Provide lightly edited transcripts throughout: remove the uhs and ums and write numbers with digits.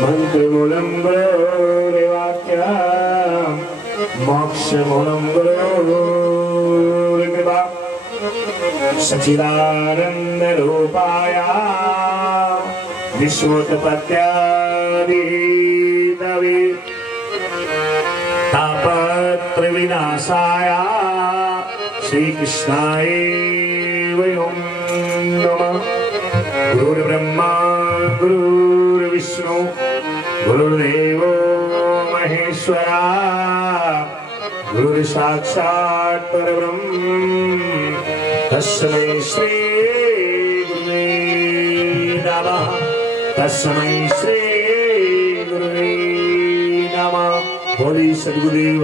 मंत्रमूलं गुरुर्वाक्यं मोक्षमूलं गुरुर्कृपा सच्चिदानन्दरूपाय विश्वोत्पत्त्यादिहेतवे तापत्रविनाशाय श्रीकृष्णाय वयं नमः। गुरुर्ब्रह्मा गुरुर्विष्णु गुरुर्देवो महेश्वरा गुरुर्साक्षात् परब्रह्म तस्मै श्री गुरुवे नमः। तस्मै श्री गुरुवे नमः। बोली सद्गुरुदेव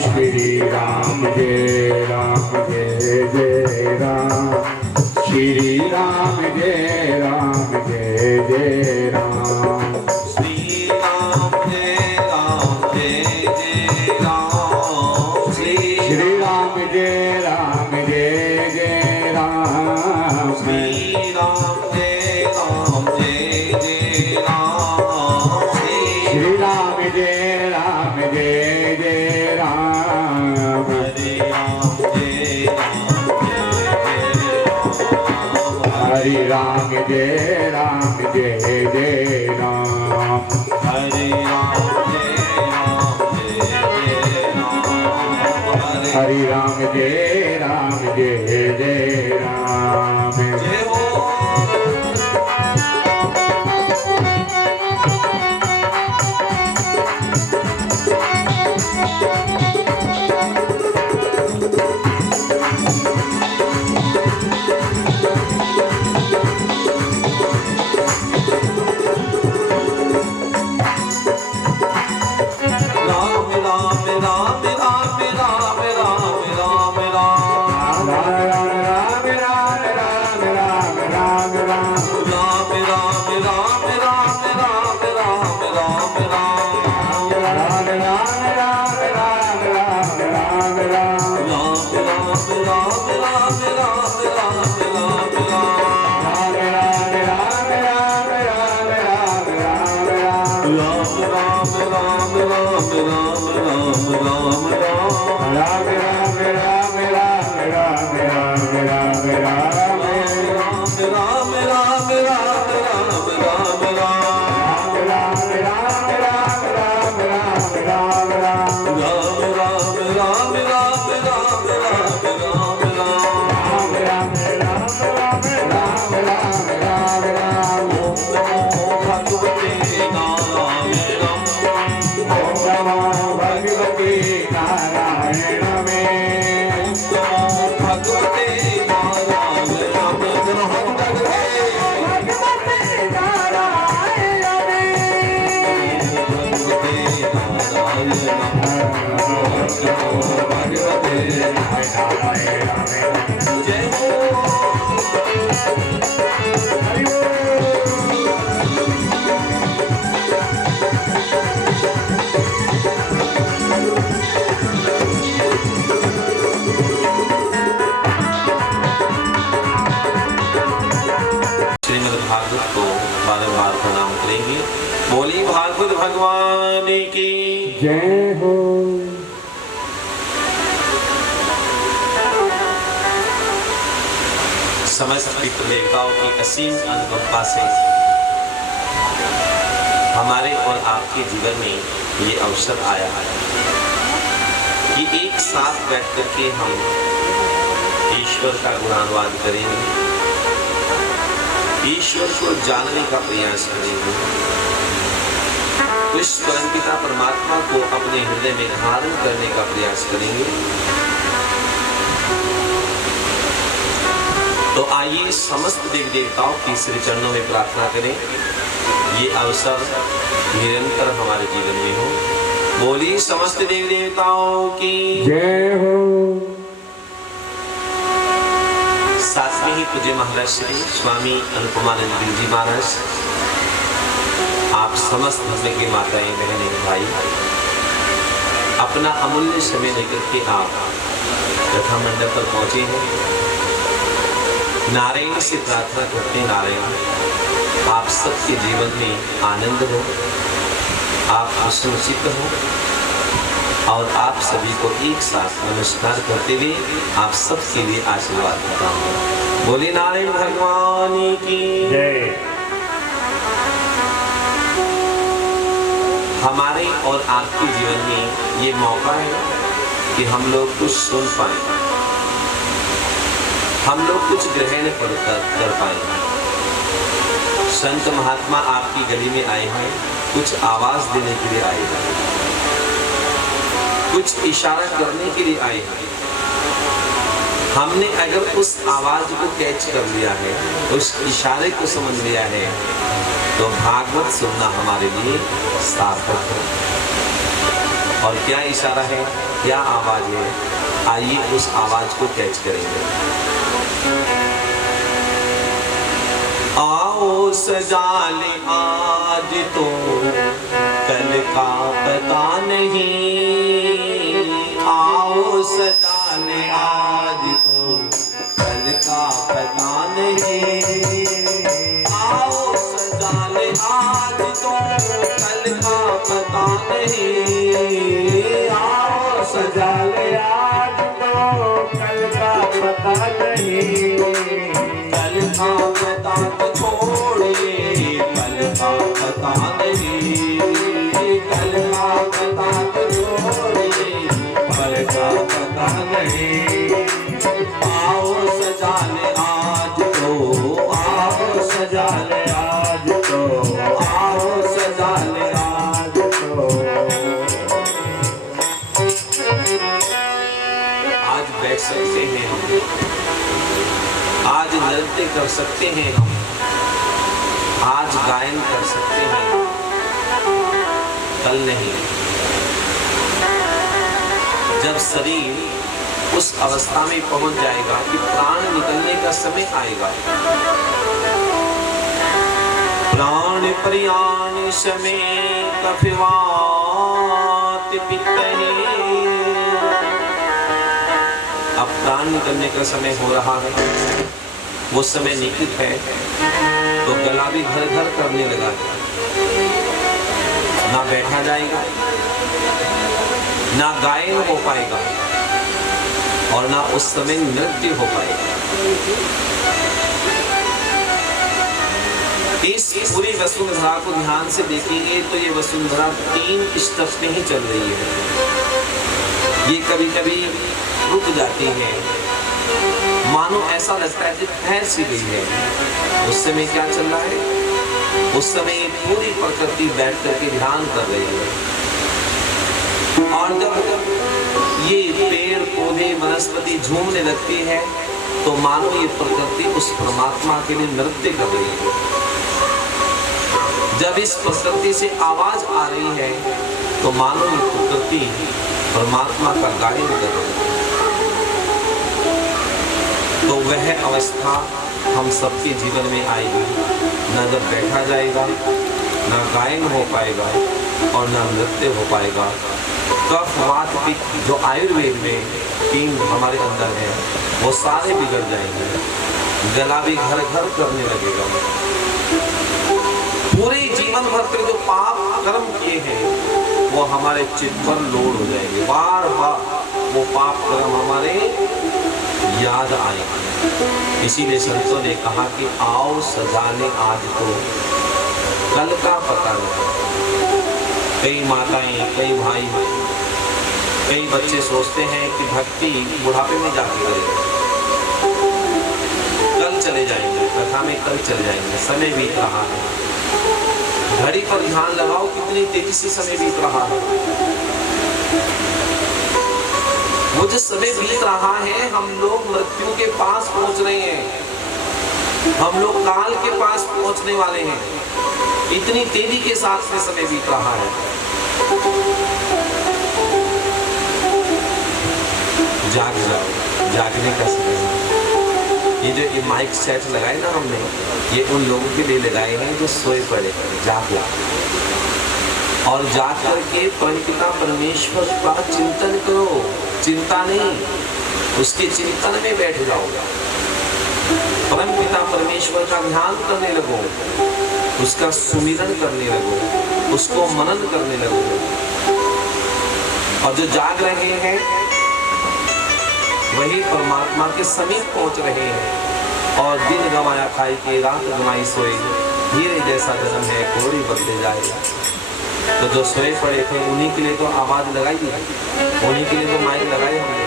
श्री राम जय राम जय जय राम। श्री राम जय राम जय जय राम। श्री राम जय राम जय जय राम। श्री राम जय राम जय जय राम। श्री राम जय राम जय जय राम। श्री राम जय राम जय जय हरे राम जय राम जय जय राम। हरे राम जय राम जय जय राम। हरे राम जय राम जय जय राम। राम राम राम राम राम राम बोली भागवत भगवान की जय हो। समस्त पितृ देवताओं की असीम अनुकंपा से हमारे और आपके जीवन में ये अवसर आया है कि एक साथ बैठ करके हम ईश्वर का गुणानुवाद करेंगे, ईश्वर को जानने का प्रयास करेंगे, उस परमपिता परमात्मा को अपने हृदय में धारण करने का प्रयास करेंगे। तो आइए समस्त देवी देवताओं की श्री चरणों में प्रार्थना करें, ये अवसर निरंतर हमारे जीवन में हो। बोली समस्त देवी देवताओं की जय हो। साथ में ही पूज्य महाराज श्री स्वामी अनुपमानंद जी महाराज, आप समस्त धर्म की माताएं बहनें भाई अपना अमूल्य समय लेकर के आप कथा मंडप पर पहुंचे हैं। नारायण से प्रार्थना करते हैं, नारायण आप सबके जीवन में आनंद हो, आप प्रसन्नचित्त हो और आप सभी को एक साथ नमस्कार करते हुए आप सबके लिए आशीर्वाद देता हूँ। बोले नारायण भगवान की जय। हमारे और आपके जीवन में ये मौका है कि हम लोग कुछ सुन पाए, हम लोग कुछ ग्रहण कर पाए। संत महात्मा आपकी गली में आए हैं, कुछ आवाज देने के लिए आए हैं, कुछ इशारा करने के लिए आए हैं। हमने अगर उस आवाज को कैच कर लिया है, उस इशारे को समझ लिया है, तो भागवत सुनना हमारे लिए सार्थक है। और क्या इशारा है, क्या आवाज है, आइए उस आवाज को कैच करेंगे। आओ सजा ले आज तो कल का पता नहीं, आओ सजा ले आज तो कल का पता नहीं, आओ सजा ले आज तो कल का पता नहीं, आओ सजा ले आज तो कल का पता नहीं, कल का पता तो छोड़िए, कल का पता नहीं, कल का पता तो छोड़िए, कल का पता नहीं। आओ सजा ले आज तो, आओ सजा ले आज तो, आओ सजा ले आज तो। आज बैठ सकते हैं हम, आज नृत्य कर सकते हैं हम, आज गायन कर सकते हैं, कल नहीं। जब शरीर उस अवस्था में पहुंच जाएगा कि प्राण निकलने का समय आएगा, प्राण प्रयाण समय कफिवात पितहि, अब प्राण निकलने का समय हो रहा है, वो समय निकट है, तो गला भी घर घर करने लगा है, ना बैठा जाएगा, ना गायन हो पाएगा और ना उस समय नृत्य हो पाएगा। इस पूरी वसुंधरा को ध्यान से देखेंगे तो ये वसुंधरा 3 स्टेप में ही चल रही है। ये कभी कभी रुक जाती है, मानो ऐसा लगता है कि ठहर सी गई है। उस समय क्या चल रहा है, उस समय पूरी प्रकृति बैठ करके ध्यान कर रही है। और जब ये पेड़ पौधे वनस्पति झूमने लगती है तो मानो ये प्रकृति उस परमात्मा के लिए नृत्य कर रही है। जब इस प्रकृति से आवाज आ रही है तो मानो ये प्रकृति परमात्मा का गायन कर रही है। तो वह अवस्था हम सबके जीवन में आएगी। न जब बैठा जाएगा, न गायन हो पाएगा और न नृत्य हो पाएगा। कफ वात पित्त जो आयुर्वेद में 3 हमारे अंदर है वो सारे बिगड़ जाएंगे। गला भी घर घर करने लगेगा। पूरे जीवन भर के जो पाप कर्म किए हैं वो हमारे चित्त पर लोड हो जाएंगे। बार बार वो पाप कर्म हमारे याद आएंगे। इसीलिए संतों ने कहा कि आओ सजाने आज तो कल का पता नहीं। कई माताएं, कई भाई, कई बच्चे सोचते हैं कि भक्ति बुढ़ापे में जाके करेंगे, कल चले जाएंगे, कथा में कल चले जाएंगे। समय बीत रहा है। घड़ी पर ध्यान लगाओ कितनी तेजी से समय बीत रहा है। वो जो समय बीत रहा है, हम लोग मृत्यु के पास पहुंच रहे हैं। हम लोग काल के पास पहुंचने वाले हैं। इतनी तेजी के साथ में समय बीत रहा है। जाग जाओ, जागने का समय। ये जो माइक सेट लगाए ना हमने, ये उन लोगों के लिए लगाए हैं जो सोए पड़े। जाग जाओ और जाग करके परमपिता परमेश्वर का चिंतन करो। चिंता नहीं, उसके चिंतन में बैठ जाओ। परमपिता परमेश्वर का ध्यान करने लगो, उसका सुमिरन करने लगो, उसको मनन करने लगो। और जो जाग रहे हैं वही परमात्मा के समीप पहुंच रहे हैं। और दिन गवाया खाई के रात गवाई सोए, धीरे जैसा जन्म है कोड़ी बदले जाएगा। तो जो सोए पड़े थे उन्हीं के लिए तो आवाज लगाई है, उन्हीं के लिए तो माइक लगाई हमने।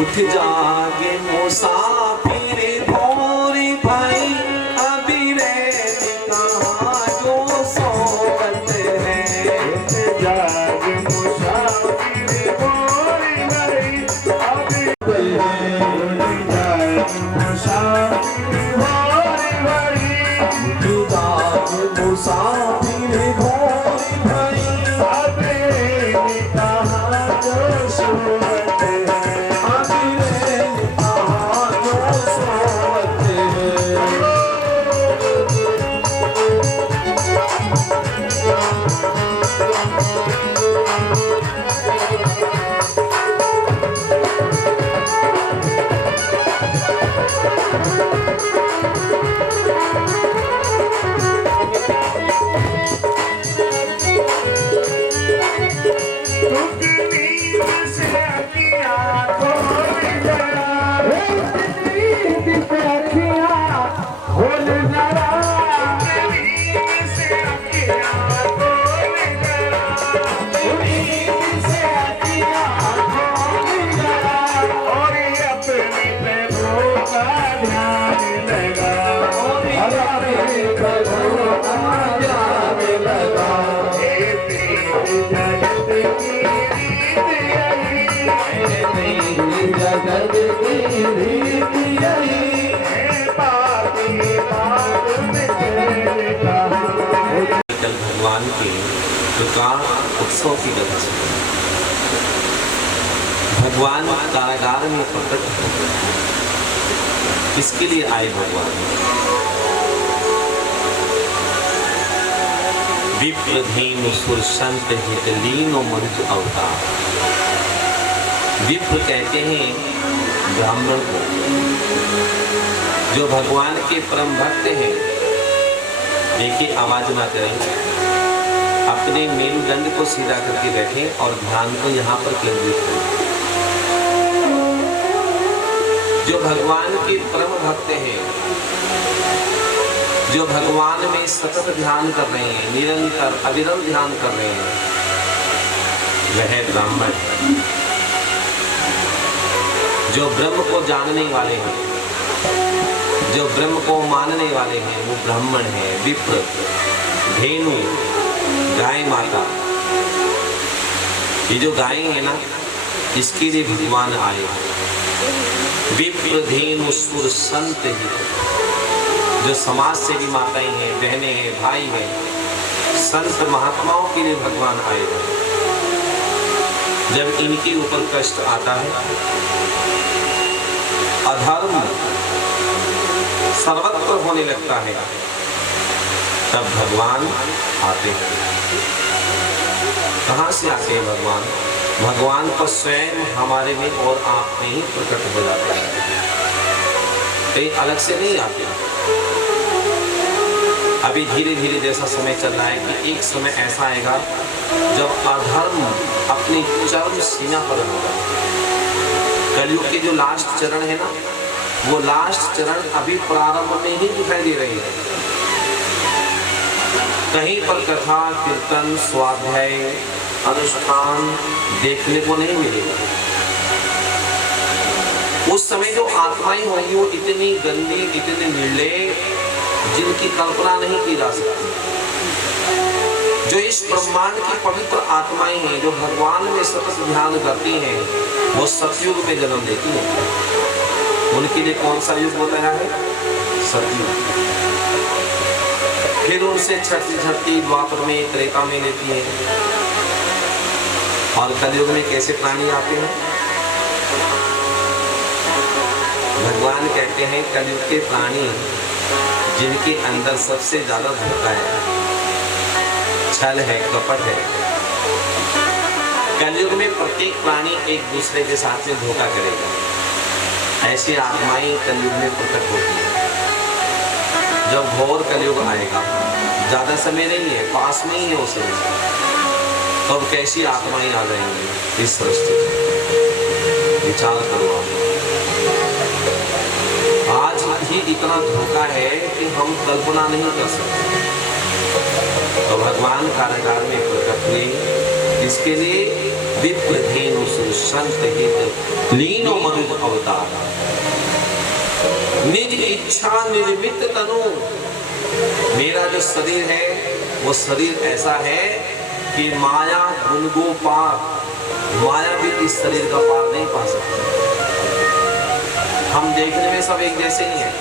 उठ जागे मुसाफिर भोरी भाई, अभी रे कहाँ जो सोवत है। उठ जागे मुसाफिर भोरी भाई, अभी उठ जागे मुसाफिर भोरी भाई। उठ जागे मुसाफिर भोरी भाई, अभी कहाँ जो सोवत है। भगवान के प्रकार उत्सव की कथा सुनो। भगवान कारागार में प्रकट हो, इसके लिए आए भगवान। विप्र धेनु सुर संत हित लीनो मंत्र अवतार। विप्र कहते हैं ब्राह्मण को, जो भगवान के परम भक्त हैं। देखिए, आवाज ना करें, अपने मेरुदंड को सीधा करके बैठें और ध्यान को यहाँ पर केंद्रित करें। जो भगवान के परम भक्त हैं, जो भगवान में सतत ध्यान कर रहे हैं, निरंतर अविरल ध्यान कर रहे हैं, वह ब्राह्मण है। जो ब्रह्म को जानने वाले हैं, जो ब्रह्म को मानने वाले हैं, वो ब्राह्मण है। विप्र, धेनु, गाय माता। ये जो गाय है ना, इसके लिए भगवान आए। विप्र धेनु सुर संत ही, जो समाज से भी माताएं हैं, बहनें हैं, भाई हैं, संत महात्माओं के लिए भगवान आए। जब इनके ऊपर कष्ट आता है, अधर्म सर्वत्र होने लगता है, तब भगवान आते हैं। कहां से आते हैं भगवान? भगवान तो स्वयं हमारे में और आप में ही प्रकट हो जाते हैं, कहीं अलग से नहीं आते। अभी धीरे धीरे जैसा समय चल रहा है कि एक समय ऐसा आएगा जब अधर्म अपनी चरम सीमा पर होगा। कलयुग के जो लास्ट चरण है ना, वो लास्ट चरण अभी प्रारंभ में ही दिखाई दे रही है। कहीं पर कथा कीर्तन स्वाध्याय अनुष्ठान देखने को नहीं मिलेगा। उस समय जो आत्माएं होंगी वो इतनी गंदी, इतनी निर्लय, जिनकी कल्पना नहीं की जा सकती। जो इस ब्रह्मांड की पवित्र आत्माएं हैं, जो भगवान में सतत ध्यान करती हैं, वो सतयुग में जन्म लेती हैं। उनके लिए कौन सा युग बताया है? सतयुग। फिर उनसे छठी छठी द्वापर में, त्रेता में लेती है। और कलयुग में कैसे प्राणी आते हैं? भगवान कहते हैं कलयुग के प्राणी जिनके अंदर सबसे ज्यादा धोखा है, छल है, कपट है। कलयुग में प्रत्येक प्राणी एक दूसरे के साथ में धोखा करेगा। ऐसी आत्माएं कलयुग में प्रकट होती है। जब घोर कलयुग आएगा, ज्यादा समय नहीं है, पास में ही है उस समय, तब कैसी आत्माएं आ जाएंगी इस सृष्टि में? विचार करो आप। आज ही इतना धोखा है कि हम कल्पना नहीं कर सकते। तो भगवान कारागार में प्रकट हुए, इसके लिए विप्र धेनु संत हित लीनो मनुज अवतार। निज इच्छा निर्मित तनु। मेरा जो शरीर है वो शरीर ऐसा है कि माया गुणगो पार, माया भी इस शरीर का पार नहीं पा सकती। हम देखने में सब एक जैसे ही हैं,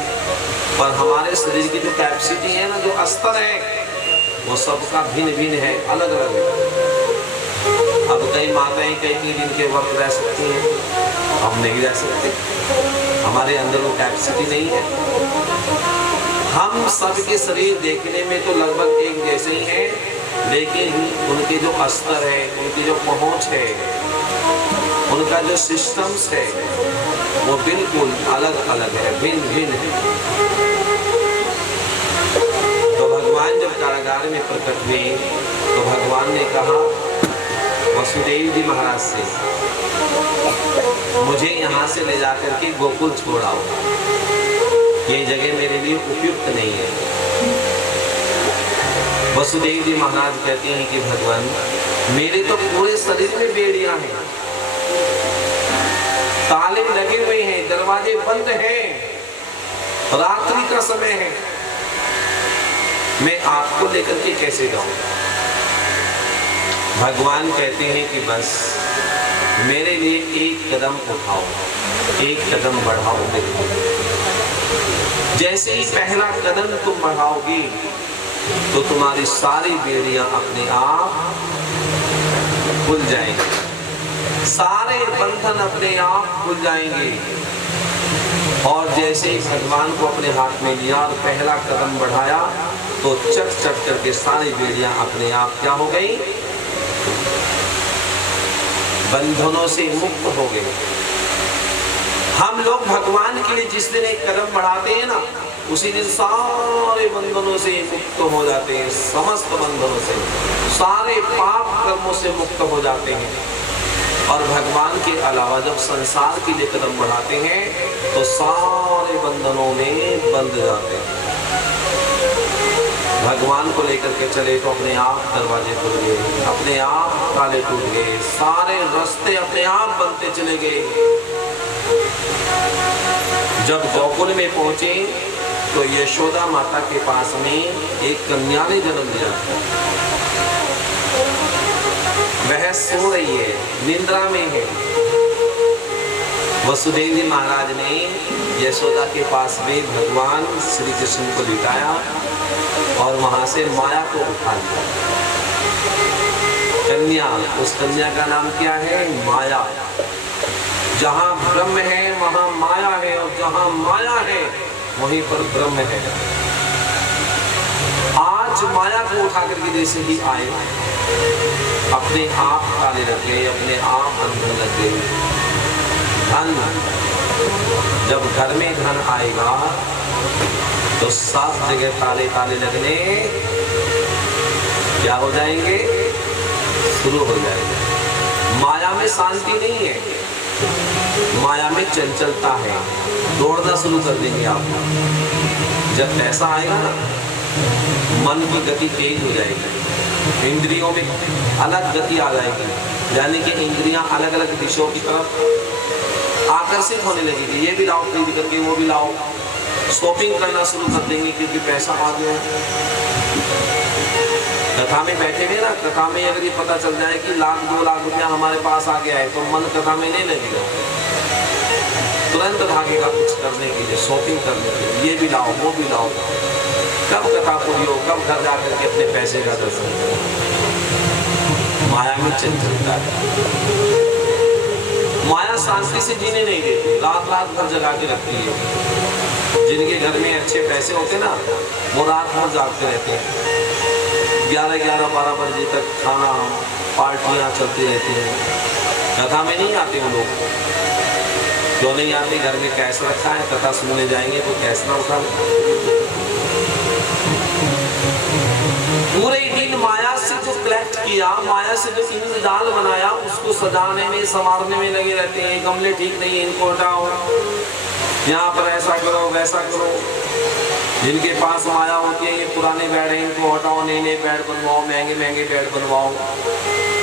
पर हमारे शरीर की जो कैपेसिटी है ना, जो स्तर है, वो सबका भिन्न भिन्न है, अलग अलग है। अब कई माताएं कई दिन के वक्त रह सकती हैं, हम नहीं रह सकते, हमारे अंदर वो कैपेसिटी नहीं है। हम सबके शरीर देखने में तो लगभग एक जैसे ही हैं, लेकिन उनके जो स्तर है, उनकी जो पहुंच है, उनका जो सिस्टम्स है, वो बिल्कुल अलग अलग है, भिन्न भिन्न है। तो भगवान जब कारागार में प्रकट हुए तो भगवान ने कहा वसुदेव जी महाराज से, मुझे यहाँ से ले जाकर के गोकुल छोड़ाओ, ये जगह मेरे लिए उपयुक्त नहीं है। वसुदेव जी महाराज कहते हैं कि भगवान, मेरे तो पूरे शरीर में बेड़ियां हैं, ताले लगे हुए हैं, दरवाजे बंद हैं, रात्रि का समय है, मैं आपको लेकर के कैसे जाऊं? भगवान कहते हैं कि बस मेरे लिए एक कदम उठाओ, एक कदम बढ़ाओ। देखो, जैसे ही पहला कदम तुम बढ़ाओगे तो तुम्हारी सारी बेड़ियां अपने आप खुल जाएंगी, सारे बंधन अपने आप खुल जाएंगे। और जैसे ही भगवान को अपने हाथ में लिया और पहला कदम बढ़ाया तो चट चट करके सारी बेड़ियां अपने आप क्या हो गई? बंधनों से मुक्त हो गए। हम लोग भगवान के लिए जिस दिन एक कदम बढ़ाते हैं ना, उसी दिन सारे बंधनों से मुक्त हो जाते हैं, समस्त बंधनों से, सारे पाप कर्मों से मुक्त हो जाते हैं। और भगवान के अलावा जब संसार के लिए कदम बढ़ाते हैं तो सारे बंधनों में बंध जाते हैं। भगवान को लेकर के चले तो अपने आप दरवाजे खुल गए, अपने आप ताले टूट गए, सारे रास्ते अपने आप बनते चले गए। जब गोकुल में पहुंचे तो यशोदा माता के पास में एक कन्या ने जन्म लिया। वह सो रही है, निंद्रा में है। वसुदेव जी महाराज ने यशोदा के पास में भगवान श्री कृष्ण को लिटाया और वहां से माया को उठा लिया। कन्या, उस कन्या का नाम क्या है? माया। जहां ब्रह्म है वहां माया है, और जहां माया है वहीं पर ब्रह्म है। आज माया को उठा करके जैसे ही आए, अपने आप काले लग गए, अपने आप अंधे लग गए। धन, जब घर में धन आएगा तो 7 जगह ताले ताले लगने क्या हो जाएंगे? शुरू हो जाएंगे। माया में शांति नहीं है, माया में चंचलता है, दौड़ना शुरू कर देंगे आप। जब पैसा आएगा ना, मन की गति तेज हो जाएगी, इंद्रियों में अलग गति आ जाएगी, यानी कि इंद्रियां अलग अलग दिशाओं की तरफ आकर्षित होने लगेगी। ये भी लाओ खरीद करके, वो भी लाओ, शॉपिंग करना शुरू कर देंगे क्योंकि पैसा आ गया। कथा में बैठे हुए ना, कथा में अगर ये पता चल जाए कि 1,00,000 2 लाख रुपया हमारे पास आ गया है, तो मन कथा में नहीं लगेगा, तुरंत भागेगा कुछ करने के लिए, शॉपिंग करने के लिए, ये भी लाओ वो भी लाओ। कब कथा पूरी हो, कब घर जाकर के अपने पैसे का दर्शन करो। माया में चंचलता है। माया शांति से जीने नहीं देती, रात रात भर जगा के रखती है। जिनके घर में अच्छे पैसे होते ना, वो रात भर जागते रहते हैं, 11-11 12 बजे तक खाना पार्टियां चलती रहती हैं। कथा में नहीं आते वो लोग, क्यों नहीं आते? घर में कैश रखा है, कथा सुनने जाएंगे तो कैश ना उठा। पूरे दिन माया से जो कलेक्ट किया, माया से जो इंद्रजाल बनाया, उसको सजाने में संवारने में लगे रहते हैं। गमले ठीक नहीं है, इनको हटाओ, यहाँ पर ऐसा करो वैसा करो। जिनके पास माया होती है, ये पुराने बेड हैं, इनको हटाओ, नए नए बेड बनवाओ, महंगे महंगे बेड बनवाओ,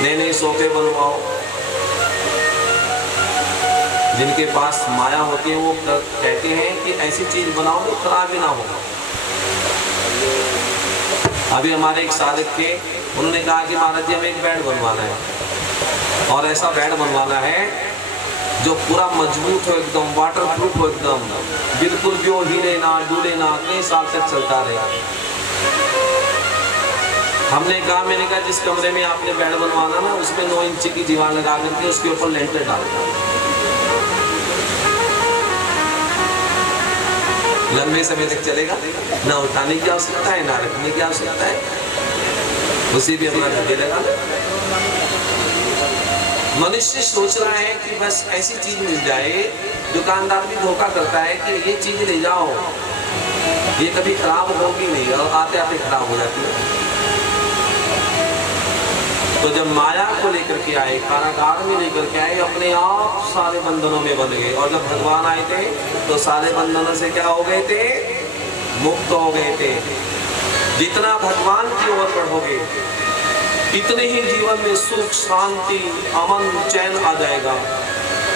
नए नए सोफे बनवाओ। जिनके पास माया होती है वो कहते हैं कि ऐसी चीज बनाओ जो खराब ही ना हो। अभी हमारे एक साधक थे, उन्होंने कहा कि महाराज जी हमें एक बेड बनवाना है, और ऐसा बेड बनवाना है जो पूरा मजबूत हो, एकदम वाटर प्रूफ हो, एकदम बिल्कुल भी वो हिले ना डूले ना, कई साल तक चलता रहे। हमने कहा, मैंने कहा जिस कमरे में आपने बेड बनवाना ना, उसमें 9 इंच की दीवार लगा करके उसके ऊपर लेंटर डाल दो, लंबे समय तक चलेगा, ना उठाने की आवश्यकता है ना रखने की आवश्यकता है, उसी भी अपना ढके लगा। मनुष्य सोच रहा है कि बस ऐसी चीज मिल जाए। दुकानदार भी धोखा करता है कि ये चीज ले जाओ, ये कभी खराब होगी नहीं, और आते आते खराब हो जाती है। तो जब माया को लेकर के आए, कारागार में लेकर के आए, अपने आप सारे बंधनों में बंध गए। और जब भगवान आए थे तो सारे बंधनों से क्या हो गए थे? मुक्त हो गए थे। जितना भगवान की ओर बढ़ोगे इतने ही जीवन में सुख शांति अमन चैन आ जाएगा,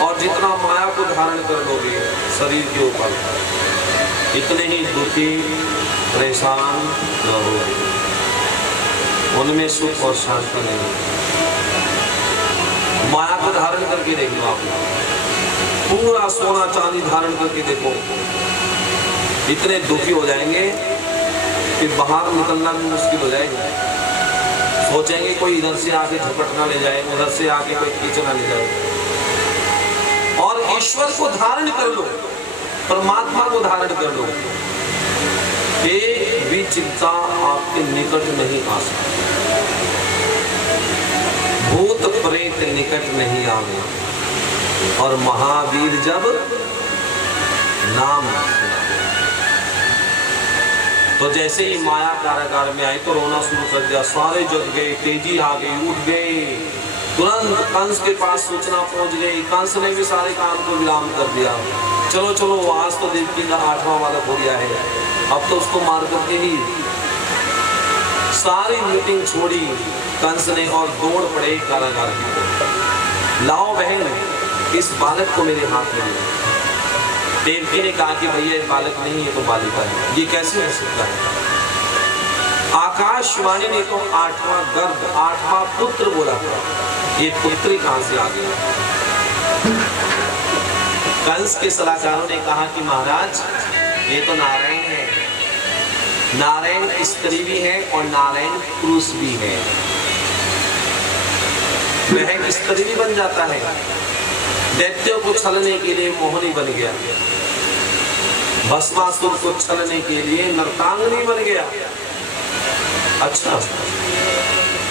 और जितना माया को धारण कर लोगे शरीर के ऊपर, इतने ही दुखी परेशान रहोगे, उनमें सुख और शांति नहीं। माया को धारण करके देख लो, आप पूरा सोना चांदी धारण करके देखो, इतने दुखी हो जाएंगे कि बाहर निकलना भी मुश्किल हो जाएगा। सोचेंगे कोई इधर से आके झपट ना ले जाए, उधर से आके कोई खींच ना ले जाए। और ईश्वर को धारण कर लो, परमात्मा को धारण कर लो, एक भी चिंता आपके निकट नहीं आ सकती, भूत प्रेत निकट नहीं आवे। और महावीर जब नाम, तो जैसे ही माया कारागार में आई तो रोना शुरू कर दिया, सारे जग गए, तेजी आ गई, उठ गए, तुरंत कंस के पास सूचना पहुंच गई। कंस ने भी सारे काम को विराम कर दिया, चलो चलो आज तो देवकी का 8वां वाला हो गया है, अब तो उसको मार करके ही। सारी मीटिंग छोड़ी कंस ने और दौड़ पड़े कारागार की। लाओ बहन, इस बालक को मेरे हाथ में दे। देवकी ने कहा कि भैया ये बालक नहीं है तो बालिका है, ये कैसे हो सकता है? आकाशवाणी ने तो 8वां गर्भ 8वां पुत्र बोला था, ये पुत्री कहां से आ गया? कंस के सलाहकारों ने कहा कि महाराज ये तो नारायण है, नारायण स्त्री भी है और नारायण पुरुष भी है। वह एक स्त्री भी बन जाता है। दैत्यों को छलने के लिए मोहिनी बन गया, भस्मासुर को छलने के लिए नर्तांगनी बन गया। अच्छा,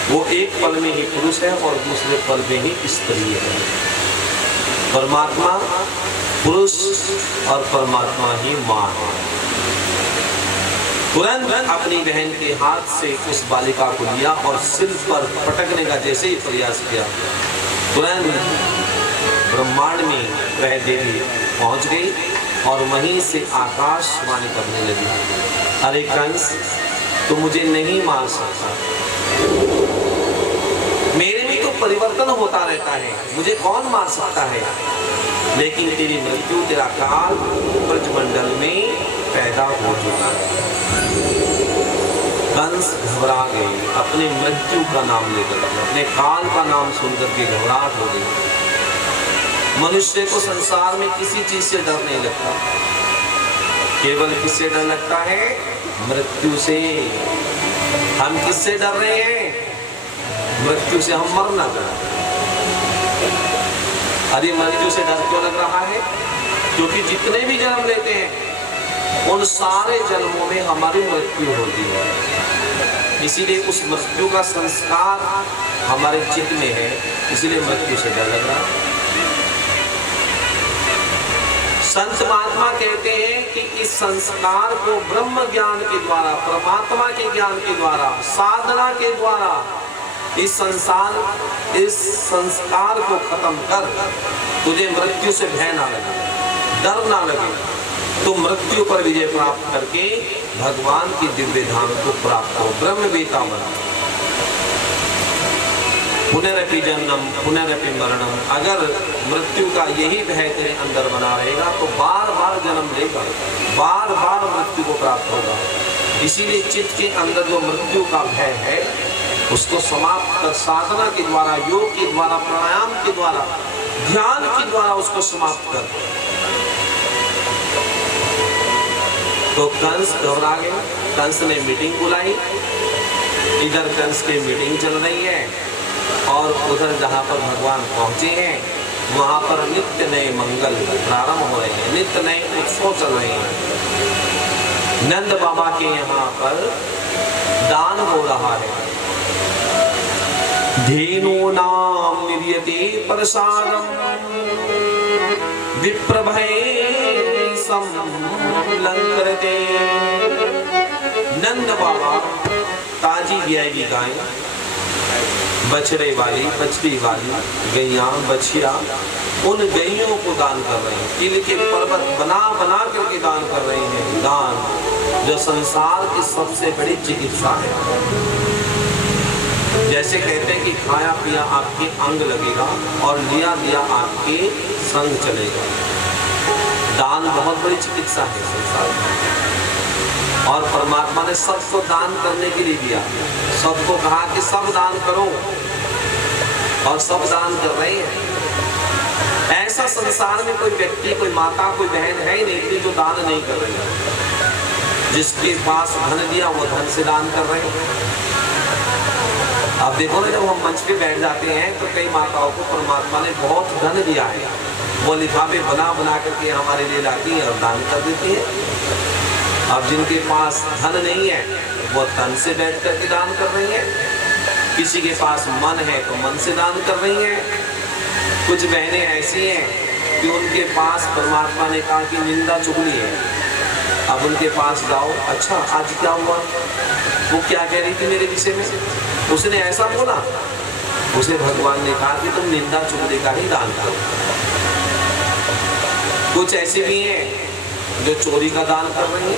वो एक पल में ही पुरुष है और दूसरे पल में ही स्त्री है। परमात्मा पुरुष और परमात्मा ही मां है। तुरंत अपनी बहन के हाथ से उस बालिका को लिया और सिर पर पटकने का जैसे ही प्रयास किया, तुरंत ब्रह्मांड में वह देवी पहुंच गई और वहीं से आकाशवाणी करने लगी, अरे कंस, तू मुझे नहीं मार सकता, मेरे में तो परिवर्तन होता रहता है, मुझे कौन मार सकता है, लेकिन तेरी मृत्यु, तेरा काल ब्रजमंडल में पैदा हो चुका है। कंस घबरा गए, अपने मृत्यु का नाम लेकर, अपने काल का नाम सुनकर के घबराहट हो गई। मनुष्य को संसार में किसी चीज से डर नहीं लगता, केवल किससे डर लगता है? मृत्यु से। हम किससे डर रहे हैं? मृत्यु से। हम मर ना जाए। अरे मृत्यु से डर क्यों लग रहा है? क्योंकि जितने भी जन्म लेते हैं उन सारे जन्मों में हमारी मृत्यु होती है, इसीलिए उस मृत्यु का संस्कार हमारे चित्त में है, इसीलिए मृत्यु से डर लग रहा है। संत महात्मा कहते हैं कि इस संस्कार को ब्रह्म ज्ञान के द्वारा, परमात्मा के ज्ञान के द्वारा, साधना के द्वारा इस संस्कार को खत्म कर, तुझे मृत्यु से भय ना लगे, डर ना लगे, तो मृत्यु पर विजय प्राप्त करके भगवान की दिव्य धाम को प्राप्त हो, ब्रह्मवेता बन। पुनरपि जन्म पुनरपि मरणम, अगर मृत्यु का यही भय तेरे अंदर बना रहेगा तो बार बार जन्म लेगा, बार बार मृत्यु को प्राप्त होगा। इसीलिए चित्त के अंदर जो मृत्यु का भय है उसको समाप्त कर, साधना के द्वारा, योग के द्वारा, प्राणायाम के द्वारा, ध्यान के द्वारा उसको समाप्त कर। तो कंस घबरा गया, कंस ने मीटिंग बुलाई। इधर कंस की मीटिंग चल रही है और उधर जहाँ पर भगवान पहुंचे हैं वहां पर नित्य नए मंगल प्रारंभ हो रहे हैं, नित्य नए उत्सव चल रहे हैं। नंद बाबा के यहाँ पर दान हो रहा है। धेनु नाम निर्यते प्रसादम विप्रभय संलंकरते। नंद बाबा ताजी ब्याई गाय, बछड़े वाली, बछड़ी वाली गैया, बछिया, उन गैयों को दान कर रहे हैं। तिल के पर्वत बना बना करके दान कर रहे हैं। दान जो संसार की सबसे बड़ी चिकित्सा है। जैसे कहते हैं कि खाया पिया आपके अंग लगेगा और लिया दिया आपके संग चलेगा। दान बहुत बड़ी चिकित्सा है संसार में, और परमात्मा ने सबको दान करने के लिए दिया। सबको कहा कि सब दान करो, और सब दान कर रहे हैं। ऐसा संसार में कोई व्यक्ति, कोई माता, कोई बहन है ही नहीं जो दान नहीं कर रही है। जिसके पास धन दिया वो धन से दान कर रहे हैं। आप देखो ना, जब हम मंच पे बैठ जाते हैं तो कई माताओं को परमात्मा ने बहुत धन दिया है, वो लिफाफे बना बना करके हमारे लिए लाती है और दान कर देती है। अब जिनके पास धन नहीं है वो तन से बैठ करके दान कर रही है। किसी के पास मन है तो मन से दान कर रही है। कुछ बहनें ऐसी हैं कि उनके पास परमात्मा ने कहा कि निंदा चुगली है, अब उनके पास जाओ, अच्छा आज क्या हुआ, वो क्या कह रही थी मेरे विषय में, उसने ऐसा बोला, उसे भगवान ने कहा कि तुम निंदा चुगली का ही दान करो। कुछ ऐसे भी हैं जो चोरी का दान कर रही है।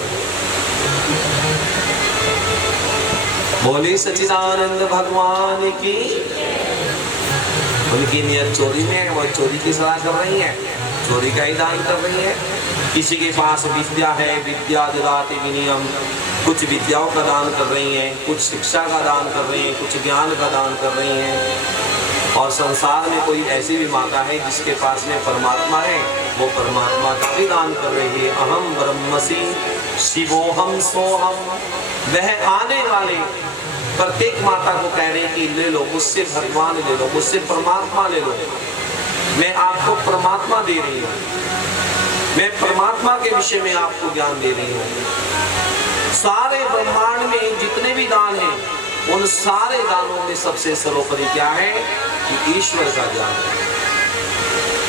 बोली सच्चिदानंद भगवान की। उनकी नियत चोरी में है, वो चोरी की सलाह कर रही है, चोरी का ही दान कर रही है। किसी के पास विद्या है, विद्या ददाति विनयम, कुछ विद्याओं का दान कर रही हैं, कुछ शिक्षा का दान कर रही हैं, कुछ ज्ञान का दान कर रही हैं। और संसार में कोई ऐसी भी माता है जिसके पास में परमात्मा है, वो परमात्मा का भी दान कर रही है। अहम ब्रह्मसि शिवोहम सोहम, वह आने वाले प्रत्येक माता को कह रहे कि ले लो, मुझसे भगवान ले लो, मुझसे परमात्मा ले लो। मैं आपको परमात्मा दे रही हूँ, मैं परमात्मा के विषय में आपको ज्ञान दे रही हूँ। सारे ब्रह्मांड में जितने भी दान हैं, उन सारे दानों में सबसे सर्वोपरि क्या है कि ईश्वर का ज्ञान है,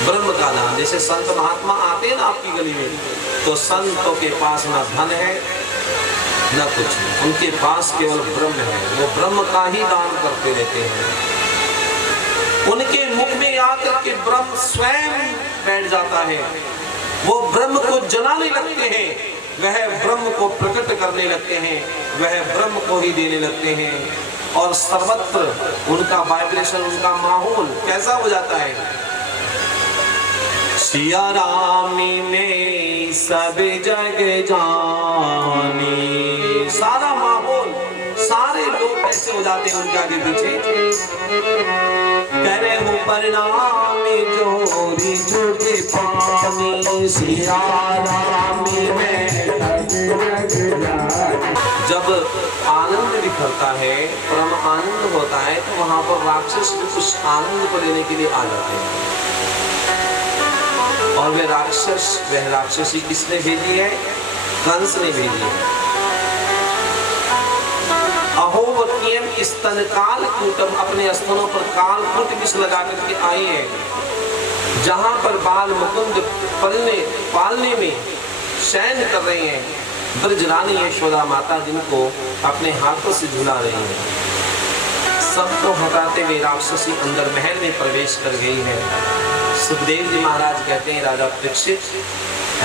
ब्रह्म का दान। जैसे संत महात्मा आते हैं ना आपकी गली में, तो संतों के पास ना धन है न कुछ, उनके पास केवल ब्रह्म है। वो ब्रह्म का ही दान करते रहते हैं। उनके मुख में आकर के ब्रह्म स्वयं बैठ जाता है। वो ब्रह्म को जलाने लगते हैं, वह ब्रह्म को प्रकट करने लगते हैं, वह ब्रह्म को ही देने लगते हैं। और सर्वत्र उनका वाइब्रेशन, उनका माहौल कैसा हो जाता है। सिया रामी में सब जग जानी, सारा माहौल, सारे लोग ऐसे हो जाते हैं उनके आगे पीछे। करे हो परिणाम जोरी झूठे पानी, सिया रामी में जब आनंद बिखरता है, परम आनंद होता है, तो वहां पर राक्षस उस आनंद को लेने के लिए आ जाते हैं। और वे राक्षस, वह राक्षसी किसने भेजी है? कंस ने भेजी है। अहोवकीयम स्तन काल कूटम, अपने स्तनों पर काल कूट विष लगा करके आए हैं। जहां पर बाल मुकुंद पालने में शयन कर रहे हैं, ब्रजरानी यशोदा माता जिनको अपने हाथों से झुला रही है। सबको हटाते हुए राक्षसी अंदर महल में प्रवेश कर गई है। सुखदेव जी महाराज कहते हैं, राजा परीक्षित,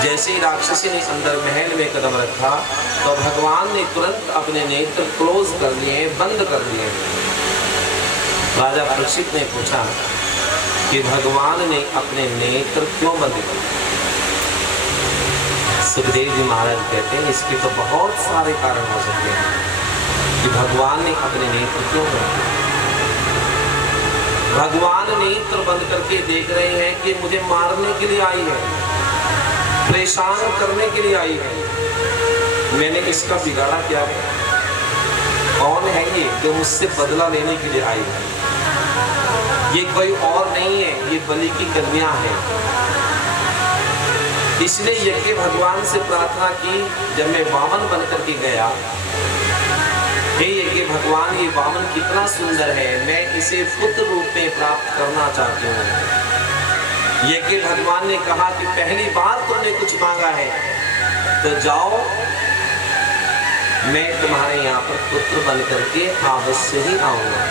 जैसे ही राक्षसी ने अंदर महल में कदम रखा तो भगवान ने तुरंत अपने नेत्र क्लोज कर लिए, बंद कर दिए। राजा परीक्षित ने पूछा कि भगवान ने अपने नेत्र क्यों बंद किए? सुखदेव जी महाराज कहते हैं, इसके तो बहुत सारे कारण हो सकते हैं कि भगवान ने अपने नेत्र क्यों बंद किए। भगवान नेत्र बंद करके देख रहे हैं कि मुझे मारने के लिए आई है, परेशान करने के लिए आई है। मैंने इसका बिगाड़ा क्या है? कौन है ये जो मुझसे बदला लेने के लिए आई है? ये कोई और नहीं है, ये बलि की कन्या है। इसलिए यज्ञ भगवान से प्रार्थना की, जब मैं वामन बन करके गया, हे यज्ञ भगवान, ये वामन कितना सुंदर है, मैं इसे पुत्र रूप में प्राप्त करना चाहती हूँ। यज्ञ भगवान ने कहा कि पहली बार तुमने कुछ मांगा है तो जाओ, मैं तुम्हारे यहाँ पर पुत्र बन करके अवश्य ही आऊंगा।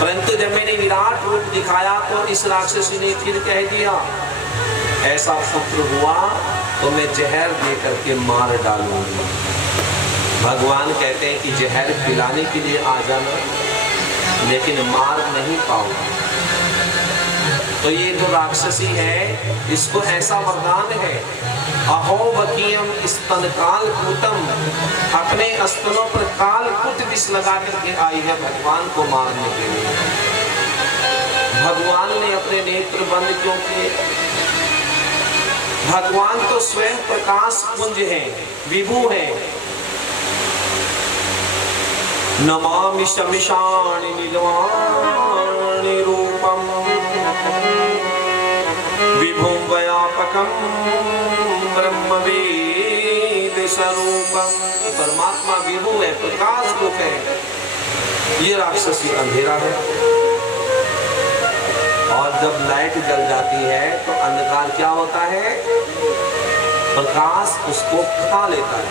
परंतु जब मैंने विराट रूप दिखाया तो इस राक्षसी ने फिर कह दिया, ऐसा पुत्र हुआ तो मैं जहर दे करके मार डालूंगा। भगवान कहते हैं कि जहर पिलाने के लिए आ जाना, लेकिन मार नहीं पाऊंगा। तो ये जो राक्षसी है, इसको ऐसा वरदान है, अहोवकीयम स्तन काल कूटम, अपने स्तनों पर काल कूट विष लगा करके आई है भगवान को मारने के लिए। भगवान ने अपने नेत्र बंद क्यों किए? भगवान तो स्वयं प्रकाश पुंज है, विभु है। नमामि शमिशानि निर्वाणि रूपम विभुं व्यापकं ब्रह्मवेद स्वरूपम। परमात्मा विभु है, प्रकाश रूप है। ये राक्षसी अंधेरा है, और जब लाइट जल जाती है तो अंधकार क्या होता है? प्रकाश उसको खा लेता है।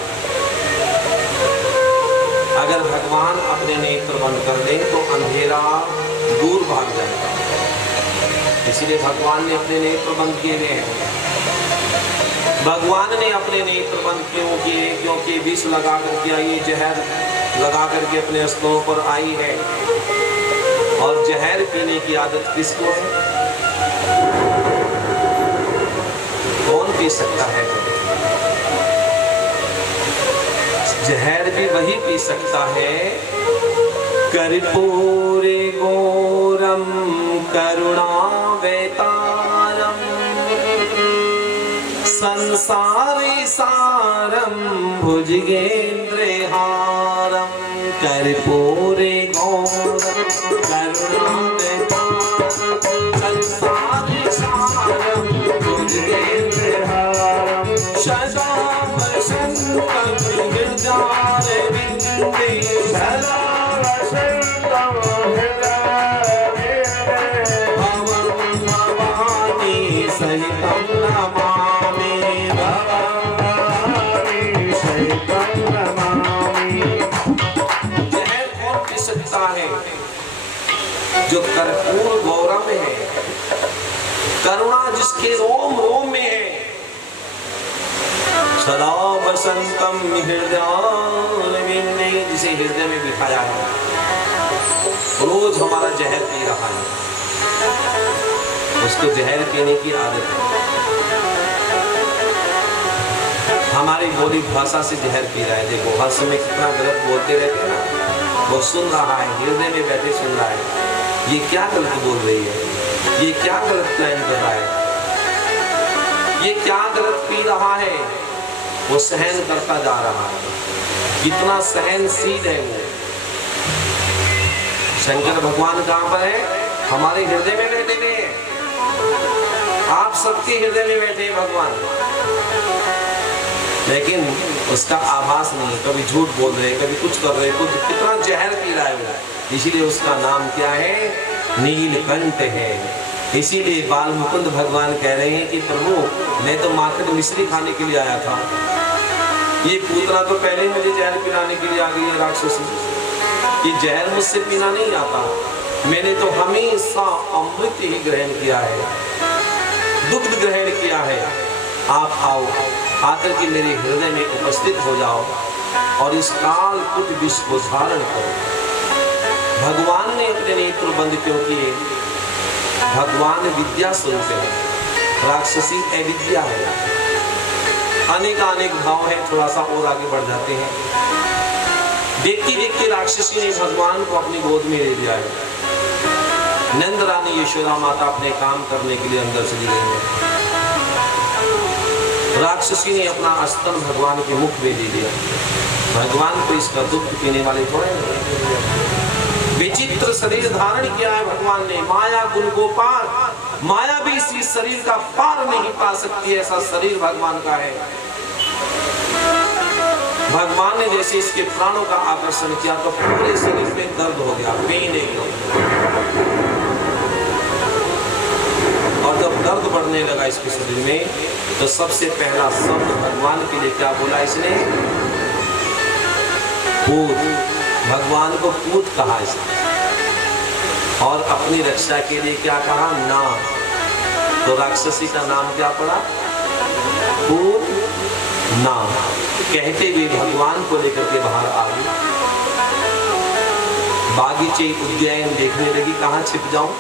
अगर भगवान अपने नेत्र बंद कर दें तो अंधेरा दूर भाग जाएगा। इसलिए भगवान ने अपने नेत्र बंद किए हुए हैं। भगवान ने अपने नेत्र बंद क्यों किए? क्योंकि विष लगा करके आई, जहर लगा करके अपने स्तनों पर आई है। और जहर पीने की आदत किसको है? कौन पी सकता है? जहर भी वही पी सकता है। कर्पूरे घोरम करुणावेतारम संसारे सारम भुजगेंद्र हारम कर्पूरे गौरम करुणा संसार सारम तुझेन्द्रहारम सदा वसंतम हृदय विंदे सदा वसंतम हृदय भवं भवानी सहितं नमामि भवानी सहितं नमामि। जहर कौन पी सकता है? जो कर्पूर गौरम है, करुणा जिसके रोम रोम में है, सदा वसंतम हृदय जिसे हृदय में बिठाया है, रोज हमारा जहर पी रहा है, उसको जहर पीने की आदत है। हमारी बोली भाषा से जहर पी रहा है। देखो हर समय कितना गलत बोलते रहते हैं ना, वो सुन रहा है, हृदय में बैठे सुन रहा है, ये क्या गलत बोल रही है, ये क्या गलत प्लान कर रहा है, ये क्या गलत पी रहा है, वो सहन करता जा रहा है। कितना सहनशील है वो। शंकर भगवान कहाँ पर है? हमारे हृदय में बैठे हुए हैं। आप सबके हृदय में बैठे हैं भगवान, लेकिन उसका आभास नहीं। कभी झूठ बोल रहे, कभी कुछ कर रहे, कुछ कितना जहर पी रहा है वो। इसीलिए उसका नाम क्या है? नीलकंठ है। इसीलिए बाल मुकुंद भगवान कह रहे हैं कि प्रभु मैं तो माखन मिश्री खाने के लिए आया था, ये पूतना तो पहले ही मुझे जहर पिलाने के लिए आ गई है राक्षसी। ये जहर मुझसे पीना नहीं आता, मैंने तो हमेशा अमृत ही ग्रहण किया है, दुग्ध ग्रहण किया है। आप आओ, आकर के मेरे हृदय में उपस्थित हो जाओ और इस काल कुट विष को धारण करो। भगवान ने अपने नेत्र बंद क्यों किए? भगवान विद्या स्वरूप है, राक्षसी अविद्या है। अनेक अनेक भाव है, थोड़ा सा और आगे बढ़ जाते हैं। देखती देखती राक्षसी ने भगवान को अपनी गोद में ले लिया है। नंद रानी यशोदा माता अपने काम करने के लिए अंदर चली गई है। राक्षसी ने अपना स्तन भगवान के मुख में दे दिया। भगवान को इसका दुख पीने वाले थोड़े नहीं। विचित्र शरीर धारण किया है भगवान ने, माया गुण गोपाल। माया भी इसी शरीर का पार नहीं पा सकती, ऐसा शरीर भगवान का है। भगवान ने जैसे इसके प्राणों का आकर्षण किया तो पूरे शरीर में दर्द हो गया, पेन एकदम। और जब दर्द बढ़ने लगा इसके शरीर में तो सबसे पहला शब्द भगवान के लिए क्या बोला इसने? पूत। भगवान को पूत कहा इसने। और अपनी रक्षा के लिए क्या कहा? ना। तो राक्षसी का नाम क्या पड़ा? पूत ना। कहते हुए भगवान को लेकर के बाहर आ गई। बागीचे उद्यान देखने लगी, कहाँ छिप जाऊं।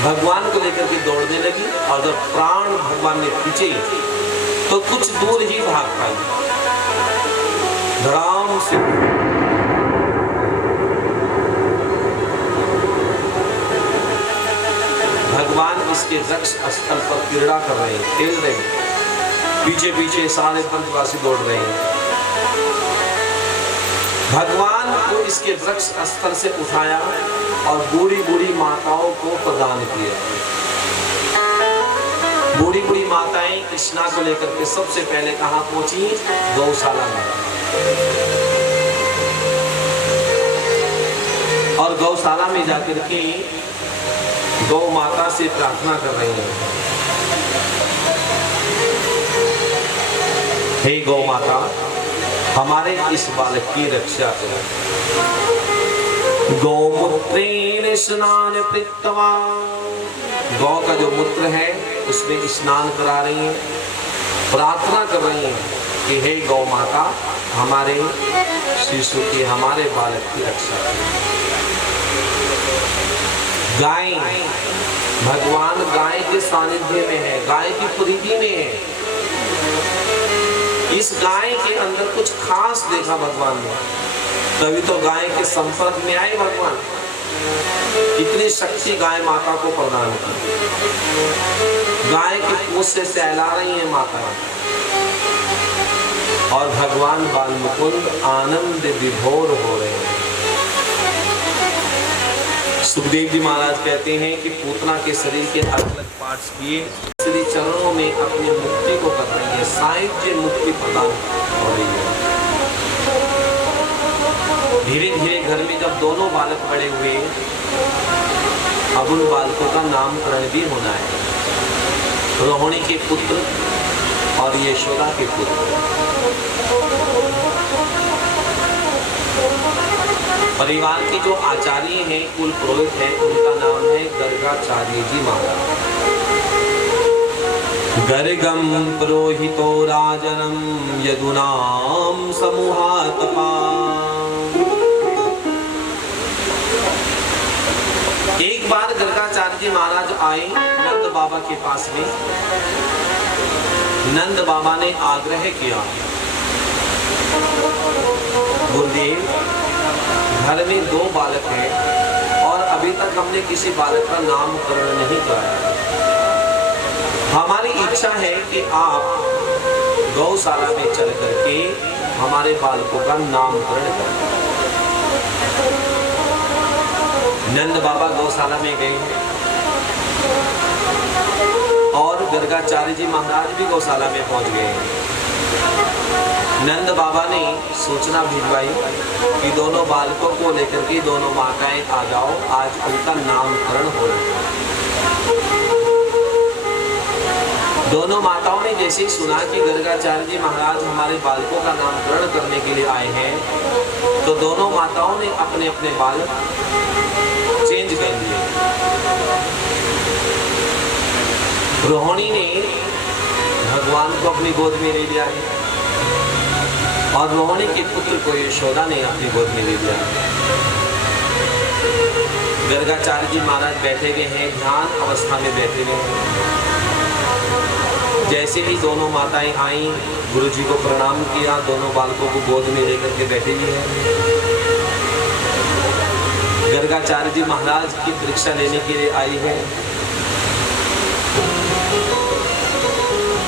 भगवान को लेकर के दौड़ने लगी और जब प्राण भगवान ने खींचे तो कुछ दूर ही भाग पाई। धड़ाम से भगवान इसके वृक्ष स्थल पर क्रीड़ा कर रहे हैं, खेल रहे हैं। पीछे पीछे सारे पंचवासी दौड़ रहे हैं। भगवान को इसके वृक्ष स्थल से उठाया और बूढ़ी बूढ़ी माताओं को प्रदान किया। बूढ़ी बूढ़ी माताएं कृष्णा को लेकर के सबसे पहले कहां पहुंची? गौशाला में। और गौशाला में जाकर के गौ माता से प्रार्थना कर रही हैं, हे गौ माता, हमारे इस बालक की रक्षा करो। गौमूत्रेण स्नान कृत्वा, गौ का जो मूत्र है उसमें स्नान करा रही हैं, प्रार्थना कर रही हैं कि हे गौ माता, हमारे शिशु की, हमारे बालक की रक्षा करो। गाय, भगवान गाय के सानिध्य में है, गाय की प्रीति में है। इस गाय के अंदर कुछ खास देखा भगवान ने, तभी तो गाय के संपर्क में आए भगवान। इतनी शक्ति गाय माता को प्रदान की। गाय की पूंछ से सहला रही है माता। और भगवान बाल मुकुंद आनंद विभोर हो रहे हैं। सुखदेव जी महाराज कहते हैं कि पूतना के शरीर के अलग अलग पार्ट्स किए, श्री चरणों में अपनी मुक्ति को कर रही है, साहित्य मुक्ति प्रदान हो रही है। धीरे धीरे घर में जब दोनों बालक बड़े हुए, अब उन बालकों का नामकरण भी होना है। रोहिणी के पुत्र और यशोदा के पुत्र। परिवार के जो आचार्य हैं, कुल पुरोहित हैं, उनका नाम है गर्गाचार्य जी महाराज। गर्गम पुरोहितो राजनम यदुनाम समूहातपा। एक बार गर्गाचार्य जी महाराज आए नंद बाबा के पास में। नंद बाबा ने आग्रह किया, गुरुदेव, घर में 2 बालक हैं और अभी तक हमने किसी बालक का नामकरण नहीं कराया। हमारी इच्छा है कि आप गौशाला में चल करके हमारे बालकों का नामकरण करें। नंद बाबा गौशाला में गए और गर्गाचार्य जी महाराज भी गौशाला में पहुंच गए। नंद बाबा ने सूचना भिजवाई कि दोनों बालकों को लेकर के दोनों माताएं आ जाओ, आज उनका नामकरण हो रहा है। दोनों माताओं ने जैसे ही सुना कि गर्गाचार्य जी महाराज हमारे बालकों का नामकरण करने के लिए आए हैं, तो दोनों माताओं ने अपने अपने बालक चेंज कर लिए। रोहिणी ने भगवान को अपनी गोद में ले लिया है और रोहिणी के पुत्र को यशोदा ने अपनी गोद में ले लिया। गर्गाचार्य जी महाराज बैठे हुए हैं, ध्यान अवस्था में बैठे हुए हैं। जैसे ही दोनों माताएं आई, गुरु जी को प्रणाम किया, दोनों बालकों को गोद में लेकर के बैठे हुए हैं। गर्गाचार्य जी महाराज की परीक्षा लेने के लिए आई है।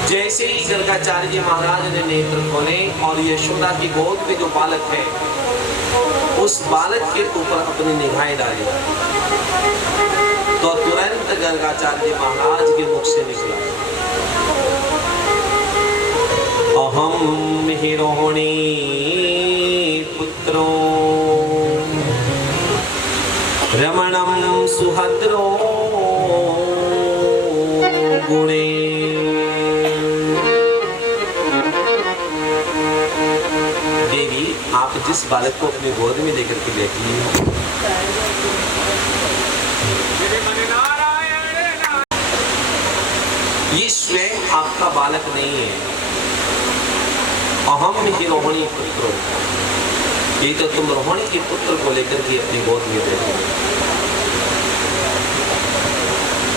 जैसे ही गर्गाचार्य जी महाराज ने नेत्र खोले और यशोदा की गोद में जो बालक है, उस बालक के ऊपर अपनी निगाहें डाली, तो तुरंत गर्गाचार्य जी महाराज के मुख से निकला, अहम हि रोहिणी पुत्रो रमणम सुहद्रो गुणे। देवी, आप जिस बालक को अपने गोद में लेकर के बैठी हैं, ये स्वयं आपका बालक नहीं है। अहम हि रोहिणी पुत्रो, ये तो तुम रोहिणी के पुत्र को लेकर के अपनी गोद में बैठे हो।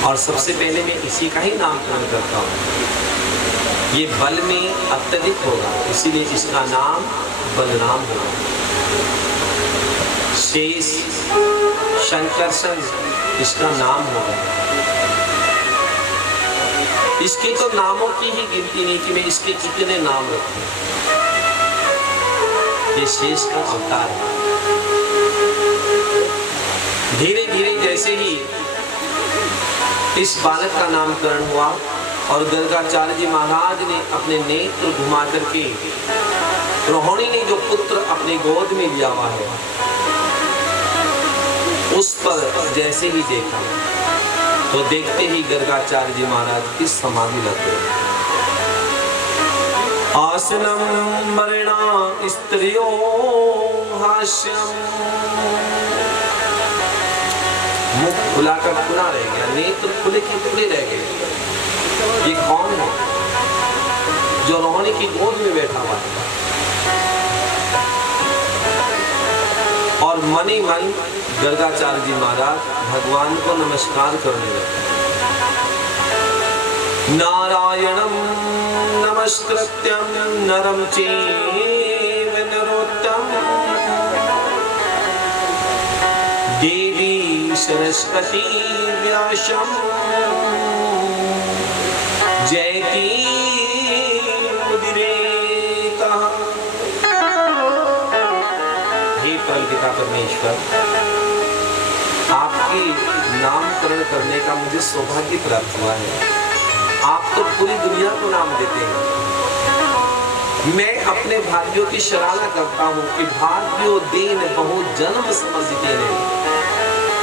और सबसे पहले मैं इसी का ही नामकरण करता हूँ। ये बल में अत्यधिक होगा, इसीलिए इसका नाम बलराम होगा। शेष, शंकरसन इसका नाम होगा। इसके तो नामों की ही गिनती नहीं कि मैं इसके कितने नाम रखूं। ये शेष का अवतार है। धीरे धीरे जैसे ही इस बालक का नामकरण हुआ और गर्गाचार्य जी महाराज ने अपने नेत्र घुमा करके रोहिणी ने जो पुत्र अपने गोद में लिया हुआ है, उस पर जैसे ही देखा, तो देखते ही गर्गाचार्य जी महाराज की समाधि लग गई। आसनम मरणा स्त्रियो हास्यम, मुख खुलाकर खुला रह गया, नेत्र खुले के खुले रह गए। ये कौन है जो रोहिणी की गोद में बैठा हुआ है? और मनी मन गर्गाचार्य जी महाराज भगवान को नमस्कार करने लगे। नारायणं नमस्कृत्यं नरं चैव नरोत्तमं देवी सरस्वती व्यासं जयति मुदिरेतः। परमेश्वर, आपकी नामकरण करने का मुझे सौभाग्य प्राप्त हुआ है। आप तो पूरी दुनिया को नाम देते हैं। मैं अपने भाग्यों की सराहना करता हूँ कि भाग्यो दीन बहु जन्म समझते हैं।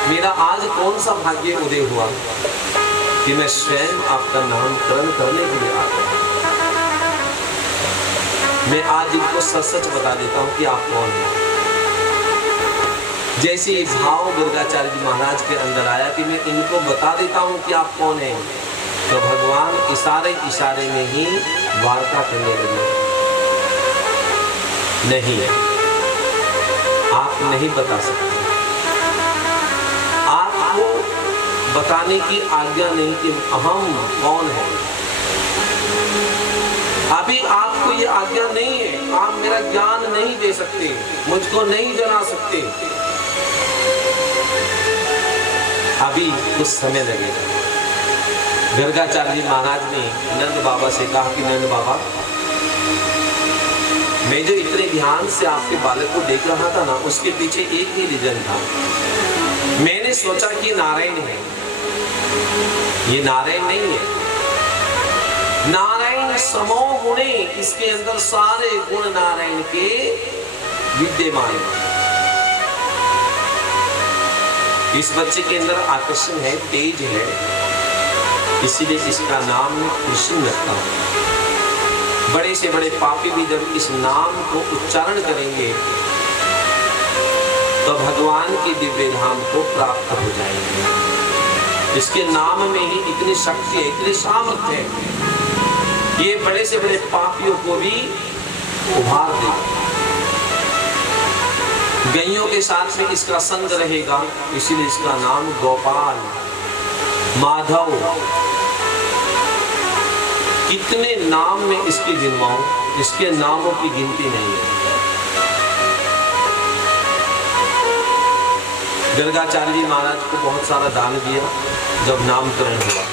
मेरा आज कौन सा भाग्य उदय हुआ कि मैं स्वयं आपका नामकरण करने के लिए आ गया। मैं आज इनको सच सच बता देता हूँ कि आप कौन हैं। जैसे भाव गर्गाचार्य जी महाराज के अंदर आया कि मैं इनको बता देता हूँ कि आप कौन हैं, तो भगवान इशारे इशारे में ही वार्ता करने लगे। नहीं, आप नहीं बता सकते, आपको बताने की आज्ञा नहीं कि हम कौन हैं। अभी आपको ये आज्ञा नहीं है, आप मेरा ज्ञान नहीं दे सकते, मुझको नहीं जना सकते। अभी कुछ समय लगेगा। गर्गाचार्य जी महाराज ने नंद बाबा से कहा कि नंद बाबा, मैं जो इतने ध्यान से आपके बालक को देख रहा था ना, उसके पीछे एक ही रीजन था। मैंने सोचा कि नारायण है। ये नारायण नहीं है। नारायण समो गुणे, इसके अंदर सारे गुण नारायण के विद्यमान हैं। इस बच्चे के अंदर आकर्षण है, तेज है, इसीलिए इसका नाम कृष्ण रखता हूं। बड़े से बड़े पापी भी जब इस नाम को उच्चारण करेंगे तो भगवान के दिव्य धाम को प्राप्त हो जाएंगे। इसके नाम में ही इतनी शक्ति है, इतनी सामर्थ्य है, ये बड़े से बड़े पापियों को भी उभार देगा। गैयों के साथ में इसका संग रहेगा, इसीलिए इसका नाम गोपाल, माधव। कितने नाम में इसकी गिनवाऊं, इसके नामों की गिनती नहीं है। गर्गाचार्य जी महाराज को बहुत सारा दान दिया। जब नामकरण हुआ,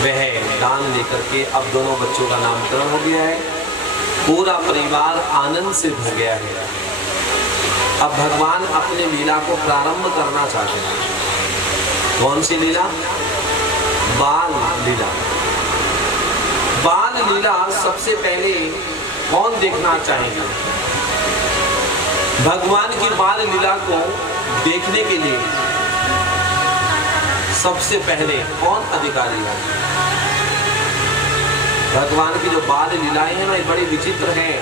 वह दान लेकर के अब दोनों बच्चों का नामकरण हो गया है। पूरा परिवार आनंद से भर गया है। अब भगवान अपने लीला को प्रारंभ करना चाहते हैं। कौन सी लीला? बाल लीला। बाल लीला सबसे पहले कौन देखना चाहेगा? भगवान की बाल लीला को देखने के लिए सबसे पहले कौन अधिकारी है? भगवान की जो बाल लीलाएं हैं ना, बड़ी विचित्र हैं।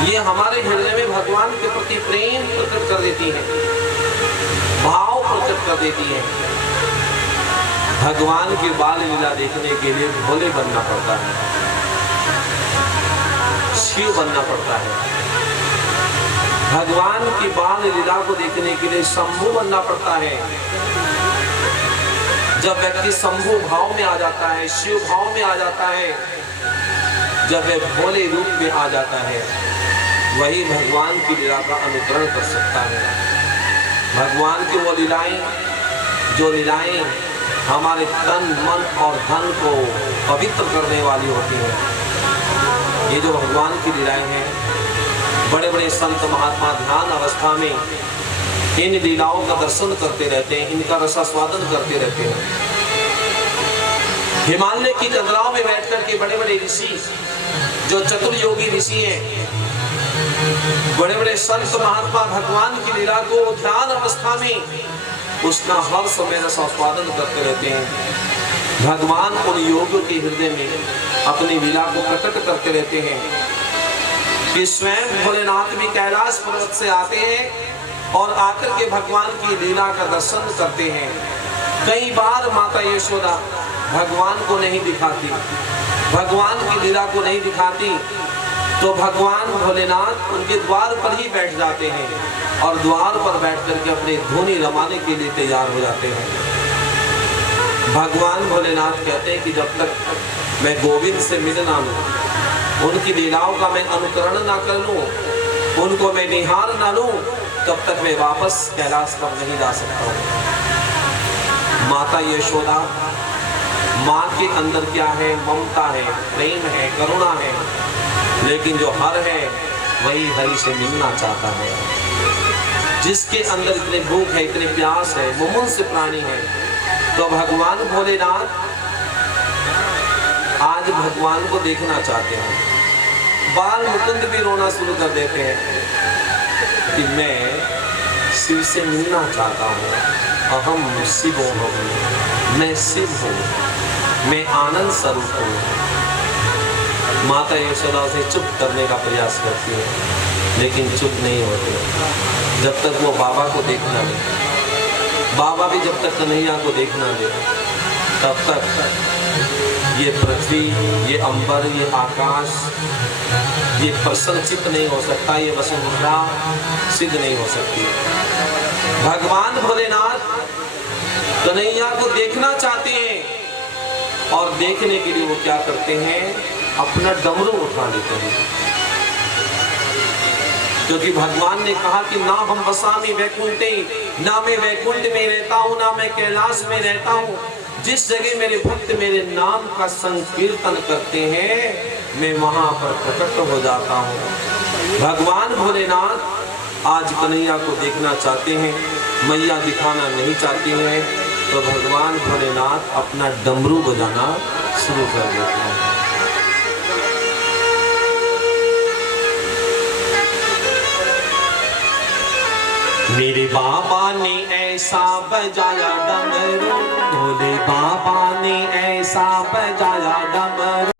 ये हमारे हृदय में भगवान के प्रति प्रेम प्रकट कर देती हैं, भाव प्रकट कर देती हैं। भगवान की बाल लीला देखने के लिए भोले बनना पड़ता है, शिव बनना पड़ता है। भगवान की बाल लीला को देखने के लिए शंभु बनना पड़ता है। जब व्यक्ति शंभु भाव में आ जाता है, शिव भाव में आ जाता है, जब वह भोले रूप में आ जाता है, वही भगवान की लीला का अनुकरण कर सकता है। भगवान की वो लीलाएं, जो लीलाएं हमारे तन मन और धन को पवित्र करने वाली होती हैं। ये जो भगवान की लीलाएं हैं, बड़े बड़े संत महात्मा ध्यान अवस्था में इन लीलाओं का दर्शन करते रहते हैं, इनका रसास्वादन करते रहते हैं। हिमालय की चंद्राओं में बैठकर के बड़े बड़े ऋषि, जो चतुर्योगी ऋषि हैं, बड़े बड़े संत महात्मा भगवान की लीला को ध्यान अवस्था में उसका हर समय रसास्वादन करते रहते हैं। भगवान उन योगियों के हृदय में अपनी लीला को प्रकट करते रहते हैं कि स्वयं भोलेनाथ भी कैलाश पर्वत से आते हैं और आकर के भगवान की लीला का दर्शन करते हैं। कई बार माता यशोदा भगवान को नहीं दिखाती, भगवान की लीला को नहीं दिखाती, तो भगवान भोलेनाथ उनके द्वार पर ही बैठ जाते हैं और द्वार पर बैठ करके अपनी धुनी रमाने के लिए तैयार हो जाते हैं। भगवान भोलेनाथ कहते हैं कि जब तक मैं गोविंद से मिल ना लूं, उनकी लीलाओं का मैं अनुकरण ना कर लूं, उनको मैं निहार ना लूं, तब तक मैं वापस कैलाश पर नहीं जा सकता हूं। माता यशोदा, माँ के अंदर क्या है? ममता है, प्रेम है, करुणा है, लेकिन जो हर है वही हरि से मिलना चाहता है। जिसके अंदर इतने भूख है, इतने प्यास है, वो मुंस प्राणी है। तो भगवान भोलेनाथ आज भगवान को देखना चाहते हैं। बाल मुकुंद भी रोना शुरू कर देते हैं कि मैं शिव से मिलना चाहता हूँ, अहम शिव हूँ, मैं शिव हूँ, मैं आनंद स्वरूप हूँ। माता यशोदा उसे चुप करने का प्रयास करती है, लेकिन चुप नहीं होती जब तक वो बाबा को देखना दे। बाबा भी जब तक कन्हैया को देखना दे, तब तक ये पृथ्वी, ये अंबर, ये आकाश, ये प्रसन्नचित नहीं हो सकता, ये वसुंधरा सिद्ध नहीं हो सकती। भगवान भोलेनाथ कन्हैया को देखना चाहते हैं, और देखने के लिए वो क्या करते हैं, अपना डमरू उठा लेते हैं। क्योंकि भगवान ने कहा कि ना हम वसामी वैकुंठे, ना मैं वैकुंठ में रहता हूँ, ना मैं कैलाश में रहता हूँ। जिस जगह मेरे भक्त मेरे नाम का संकीर्तन करते हैं, मैं वहां पर प्रकट हो जाता हूँ। भगवान भोलेनाथ आज कन्हैया को देखना चाहते हैं, मैया दिखाना नहीं चाहती हैं, तो भगवान भोलेनाथ अपना डमरू बजाना शुरू कर देते हैं। मेरे बाबा ने ऐसा बजाया डमरू, भोले बाबा ने ऐसा बजाया डमरू।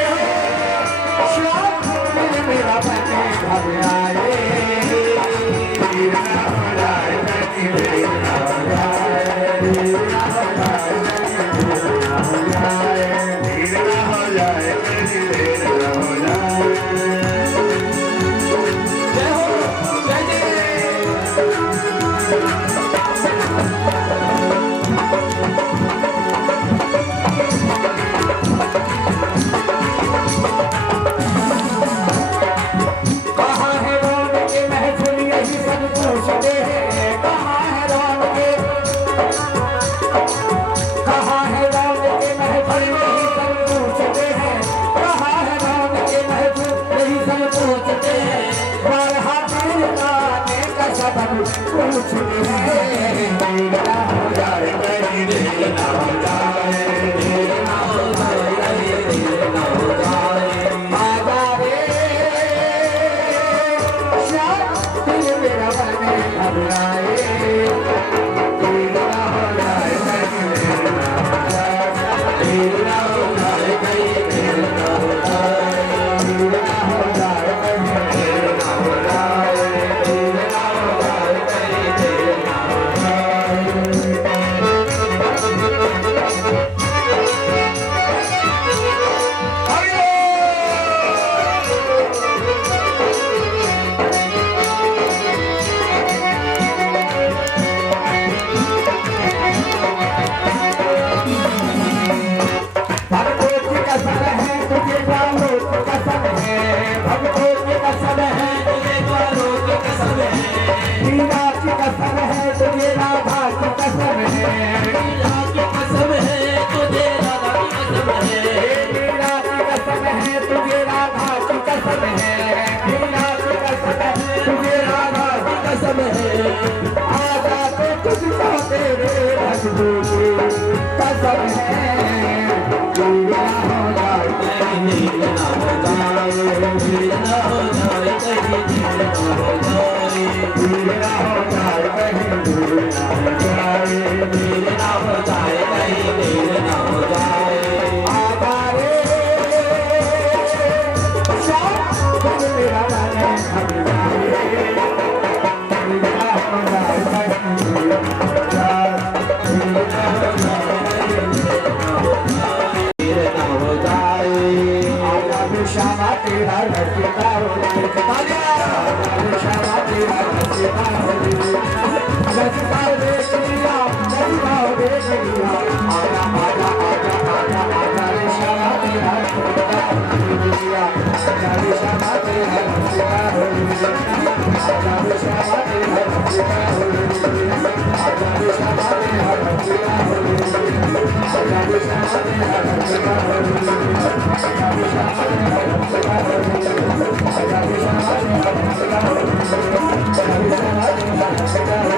Thank you.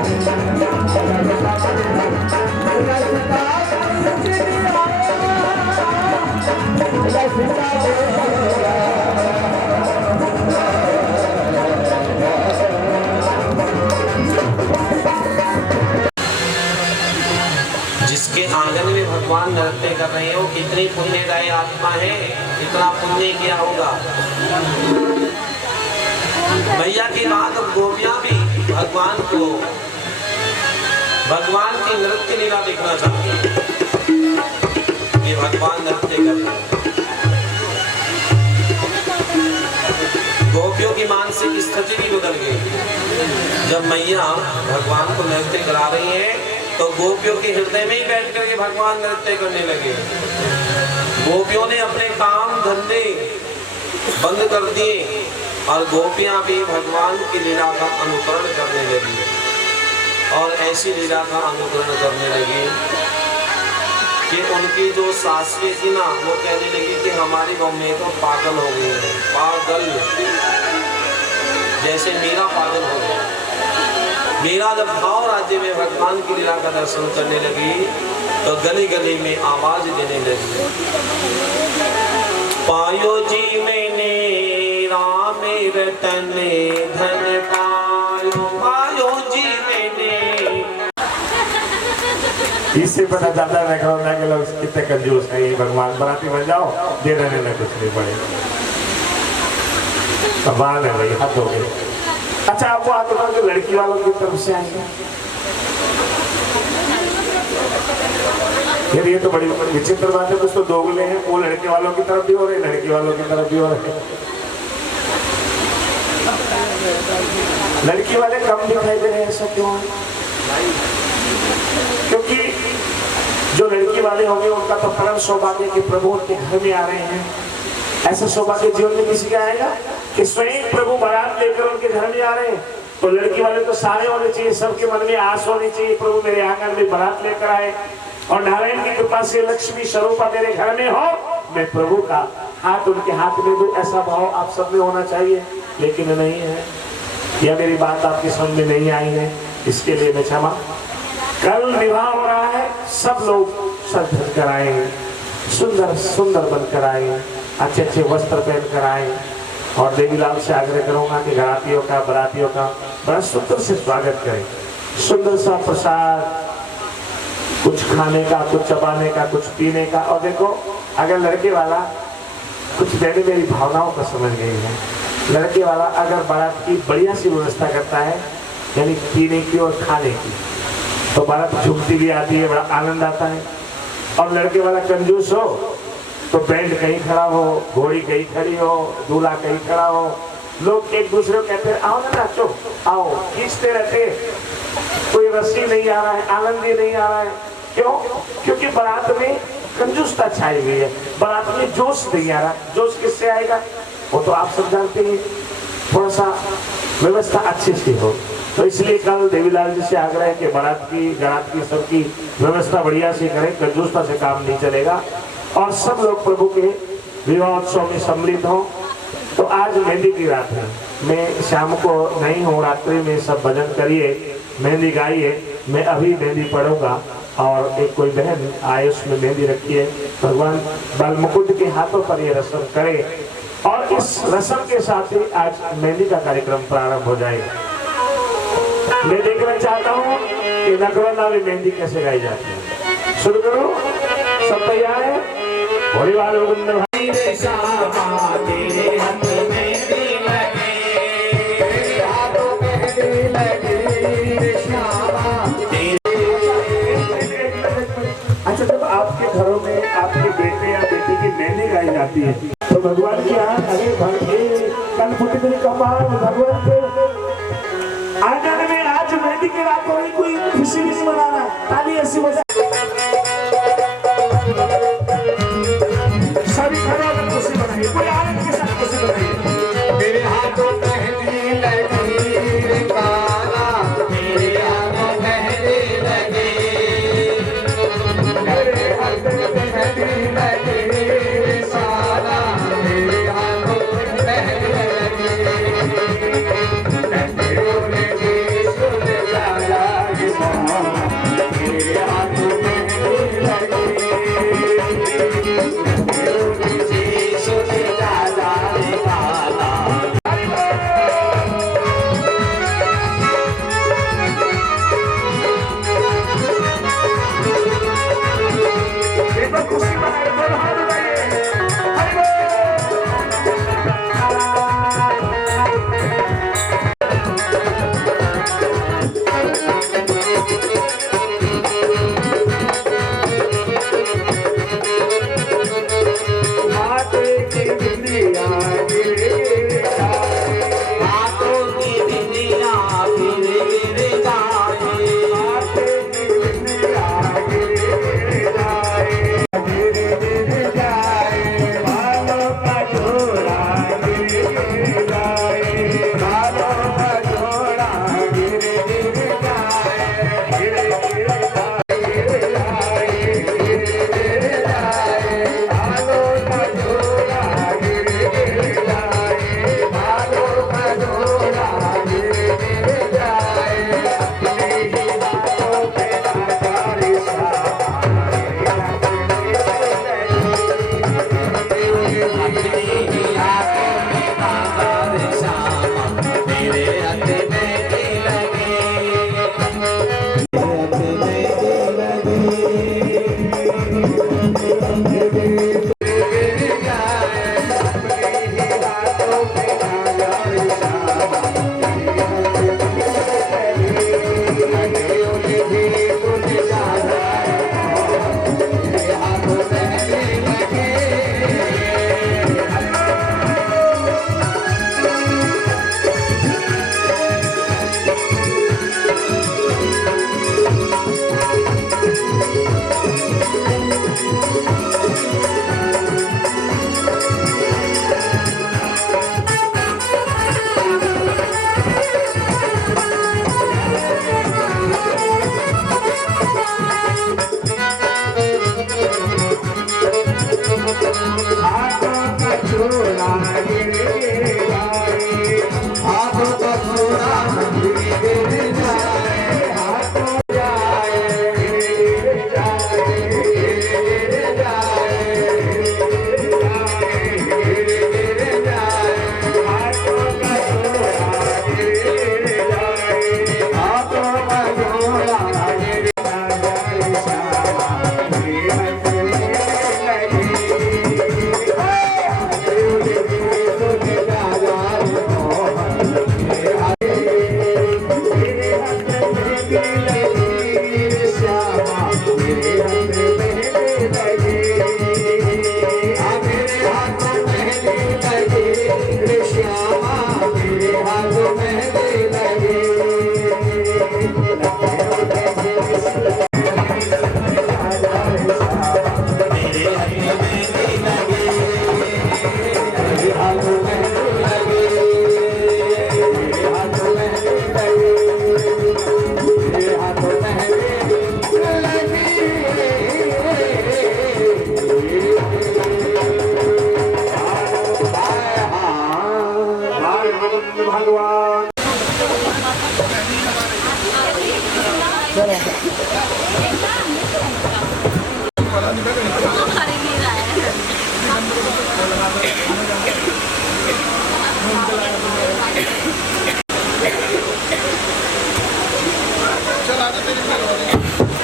जिसके आंगन में भगवान नृत्य कर रहे हो, कितनी पुण्यदायी आत्मा है, इतना पुण्य किया होगा। मैया की बात, अब गोपियां भी भगवान को, भगवान की नृत्य लीला देखना चाहती है कि भगवान नृत्य करें। गोपियों की मानसिक स्थिति भी बदल गई। जब मैया भगवान को नृत्य करा रही है तो गोपियों के हृदय में ही बैठ करके भगवान नृत्य करने लगे। गोपियों ने अपने काम धंधे बंद कर दिए और गोपियां भी भगवान की लीला का अनुकरण करने लगी और ऐसी लीला का अनुकरण करने लगी कि उनकी जो सासवी थी ना, वो कहने लगी कि हमारी मम्मी तो पागल हो गई है, पागल, जैसे मीरा पागल हो गया। मीरा जब भाव राज्य में भगवान की लीला का दर्शन करने लगी तो गली गली में आवाज देने लगी, पायो जी मैंने राम रतन धन पायो, पायो जी मैंने। इससे पता चलता है कि लोग कितने कंजूस हैं। भगवान बराती बन जाओ, दे देने में कुछ नहीं पड़ेगा। कमाल है भाई, हद हो गई। अच्छा, आपको आते हैं जो लड़की वालों की तरफ से आएंगे, यार ये तो बड़ी विचित्र बात है। कुछ तो दोगले हैं, वो लड़के वालों की तरफ भी हो रहे, लड़की वालों की तरफ भी हो रहे। लड़की वाले कम दिखाई दे रहे हैं, ऐसा क्यों? क्योंकि जो लड़की वाले होंगे उनका तो परम सौभाग्य कि प्रभु उनके घर में आ रहे हैं। ऐसा सौभाग्य जीवन में किसी का आएगा कि स्वयं प्रभु बारात लेकर उनके घर में आ रहे हैं? तो लड़की वाले तो सारे होने चाहिए, सबके मन में आस होनी चाहिए, प्रभु मेरे आंगन में बारात लेकर आए और नारायण की कृपा से लक्ष्मी स्वरूपा मेरे घर में हो, मैं प्रभु का हाथ उनके हाथ में दूं। ऐसा भाव आप सब में होना चाहिए, लेकिन नहीं है। यह मेरी बात आपकी समझ में नहीं आई है, इसके लिए मैं क्षमा। कल विवाह हो रहा है, सब लोग सज धज कर आए, सुंदर सुंदर बनकर आए, अच्छे अच्छे वस्त्र पहन कर आए और देवीलाल से आग्रह करूंगा कि घरातियों का, बरातियों का बड़ा सुंदर से स्वागत करें। सुंदर सा प्रसाद, कुछ खाने का, कुछ चबाने का, कुछ पीने का। और देखो, अगर लड़के वाला कुछ देने मेरी भावनाओं को समझ गई है, लड़के वाला अगर बारात की बढ़िया सी व्यवस्था करता है, यानी पीने की और खाने की, तो बारात झूमती भी आती है, बड़ा आनंद आता है। और लड़के वाला कंजूस हो तो बैंड कहीं खड़ा हो, घोड़ी कहीं खड़ी हो, दूल्हा कहीं खड़ा हो, लोग एक दूसरे को कहते हैं आओ ना नाचो, आओ, खींचते रहते, कोई रस्सी नहीं आ रहा है, आनंद ही नहीं आ रहा है। क्यों? क्योंकि बारात में कंजूसता छाई हुई है, बारात में जोश नहीं आ रहा। जोश किससे आएगा? वो तो आप सब जानते हैं। थोड़ा सा व्यवस्था अच्छी सी हो, तो इसलिए कल देवीलाल जी से आग्रह है कि बारात की सबकी व्यवस्था बढ़िया से करें, कंजूसता से काम नहीं चलेगा और सब लोग प्रभु के विवाह उत्सव में सम्मिलित हों। तो आज मेहंदी की रात है, मैं शाम को नहीं हूँ, रात्रि में सब भजन करिए, मेहंदी गाइए, मैं अभी मेहंदी पढ़ूंगा और एक कोई बहन आए उसमें मेहंदी रखिए। भगवान बाल मुकुट के हाथों पर ये रस्म करे और इस रस्म के साथ ही आज मेहंदी का कार्यक्रम प्रारंभ हो जाएगा। मैं देखना चाहता हूँ कि नगरों में मेहंदी कैसे गाई जाती है। शुरू करो, सब तैयार है? होली वाले गोविंद भाई रे श्यामा तेरे हाथ मेहंदी लगे, तेरे हाथों मेहंदी लगे रे श्यामा। अच्छा, जब आपके घरों में आपके बेटे या बेटी की मेहंदी गाई जाती है तो भगवान की यहाँ अरे भगवान कल फुटने कमाल भगवान के आंगन में आज मेहंदी की रात हो रही, कोई खुशी नहीं मना रहा, ताली ऐसी बजा सभी घरों में खुशी बनाइए, कोई आनंद के साथ खुशी बनाइए। मेरे हाथों मेहंदी लगी रे काला, मेरे हाथों मेहंदी लगी, मेरे हाथों मेहंदी लगी रे साला, मेरे हाथों मेहंदी लगी, नंदियों ने जी सुन जाला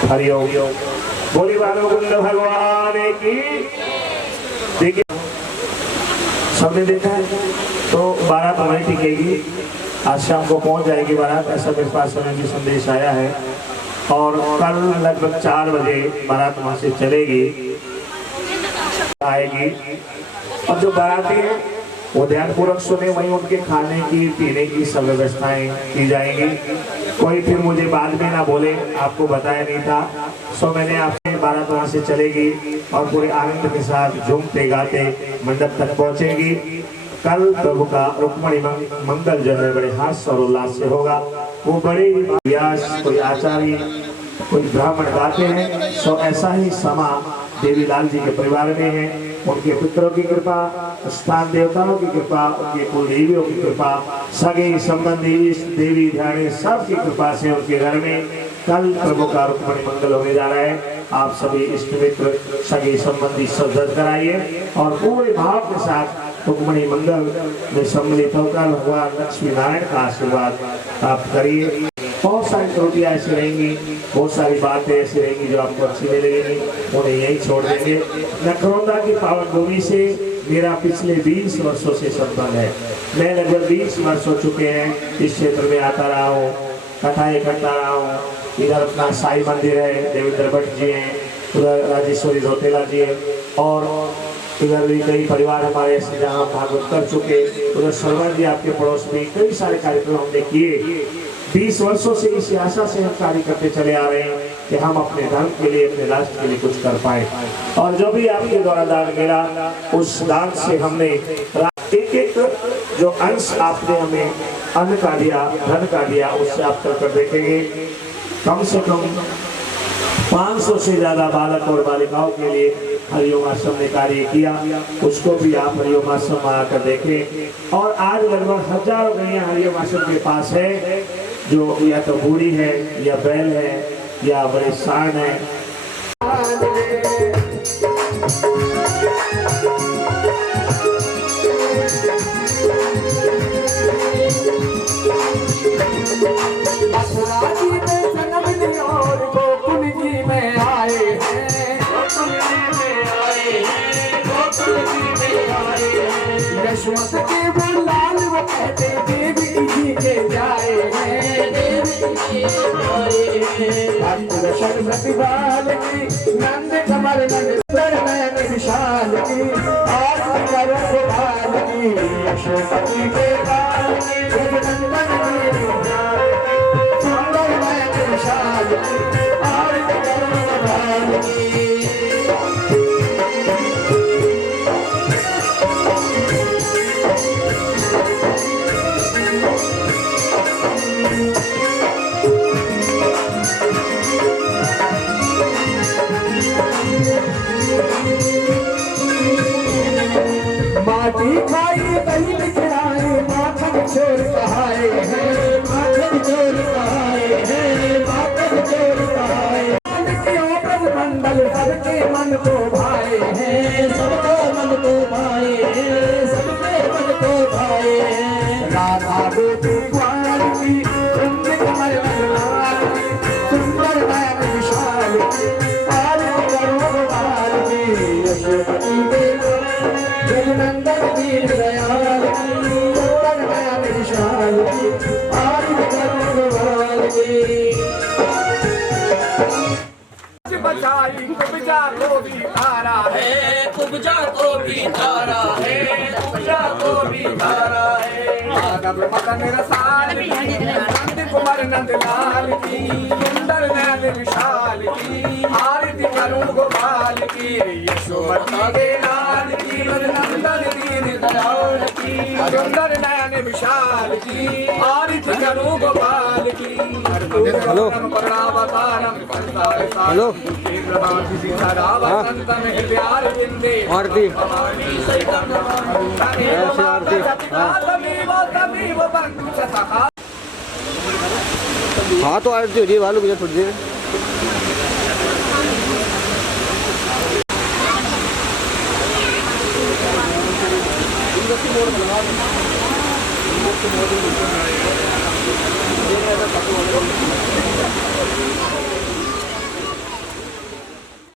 हरिओम। बोली बालो कुंड भगवान की। देखिए सबने देखा है तो बारात वहीं टिकेगी, आज शाम को पहुंच जाएगी बारात, ऐसा मेरे पास समय भी संदेश आया है। और कल लगभग 4 बजे बारात वहां से चलेगी, आएगी। और जो बाराती है वो ध्यानपूर्वक सुने, वहीं उनके खाने की पीने की सब व्यवस्थाएं की जाएंगी। कोई फिर मुझे बाद में ना बोले आपको बताया नहीं था। सो मैंने आपसे बारात वहां से चलेगी और पूरे आनंद के साथ झूमते गाते मंडप तक पहुंचेगी। कल प्रभु का रुक्मणी मंगल जो है बड़े हास्य और उल्लास से होगा। वो बड़े व्यास, कोई आचार्य, कोई ब्राह्मण गाते हैं। सो ऐसा ही समा देवीलाल जी के परिवार में है। उनके पुत्रों की कृपा, स्थान देवताओं की कृपा, उनके कुल देवियों की कृपा, सगे संबंधी इष्ट देवी ध्यान सब की कृपा से उनके घर में कल प्रभु का रुक्मणी मंगल होने जा रहा है। आप सभी इष्ट मित्र सगे संबंधी सब दर्ज कराइए और पूरे भाव के साथ रुक्मणी मंगल में सम्मिलित होकर भगवान लक्ष्मी नारायण का आशीर्वाद प्राप्त करिए। बहुत सारी त्रुटियां ऐसी रहेंगी, बहुत सारी बातें ऐसी रहेंगी जो आपको अच्छी नहीं लगेंगी, उन्हें यही छोड़ देंगे। नखरौंदा की पावन भूमि से मेरा पिछले 20 वर्षों से संबंध है। मैं लगभग 20 वर्ष हो चुके हैं इस क्षेत्र में आता रहा हूँ, कथाएं करता रहा हूँ। इधर अपना साई मंदिर है, देवेंद्र भट्ट जी हैं, उधर राजेश्वरी धोतेला जी है, और इधर भी कई परिवार हमारे ऐसे जहाँ भागवत कर चुके। उधर सरवर जी आपके पड़ोस में कई सारे कार्यक्रम हमने किए। 20 वर्षों से इस आशा से हम कार्य करते चले आ रहे हैं कि हम अपने धर्म के लिए, अपने राष्ट्र के लिए कुछ कर पाए। और जो भी आपके द्वारा दान मिला, उस दान से हमने एक जो अंश आपने हमें अन्न का दिया, धन का दिया, उससे आप कर देखेंगे कम से कम 500 से ज्यादा बालक और बालिकाओं के लिए हरिओम आश्रम ने कार्य किया। उसको भी आप हरिओम आश्रम आकर देखें। और आज लगभग हजारों गैया हरिओम आश्रम के पास है, जो या तो बूढ़ी है या बैल है या बड़े सांड है। यशवंत के लाल वो कहते देवी जी के जाए हैं, प्रतिभाल की नंद कमर नंद विशाल की आज करो गोपाल की यशोपति के बाल की नंदन सुंदर नयन विशाल की आज करो गोपाल की। माटी खाई दही खिलाए, माखन चोर कहाए हैं, माखन चोर कहाए हैं, माखन चोर कहाए। प्रभु मंडल सबके मन को भाए हैं, सबको मन को भाए हैं, सबके मन को भाए हैं। राधा गोपी ग्वाल की सुंदर कमर लाल की सुंदर नयन विशाल की आरती करो गोपाल की यशोपति के नंदन दीन दयाल की सुंदर नयन विशाल की आरती करो गोपाल की। बचाई कुब्जा को भी तारा है, कुब्जा को भी तारा है, कुब्जा को भी तारा है। माधव मदन रसाल की नंद कुमार नंद लाल की सुंदर नयन विशाल की आरती करूं गोपाल की यशोमती के लाल की नंदन दीन दयाल की सुंदर नयन विशाल की आरती करूं गोपाल की। हेलो हेलो आरती हाँ तो आरती हो रही है वालों की थोड़ी देर। मोड़ बनवा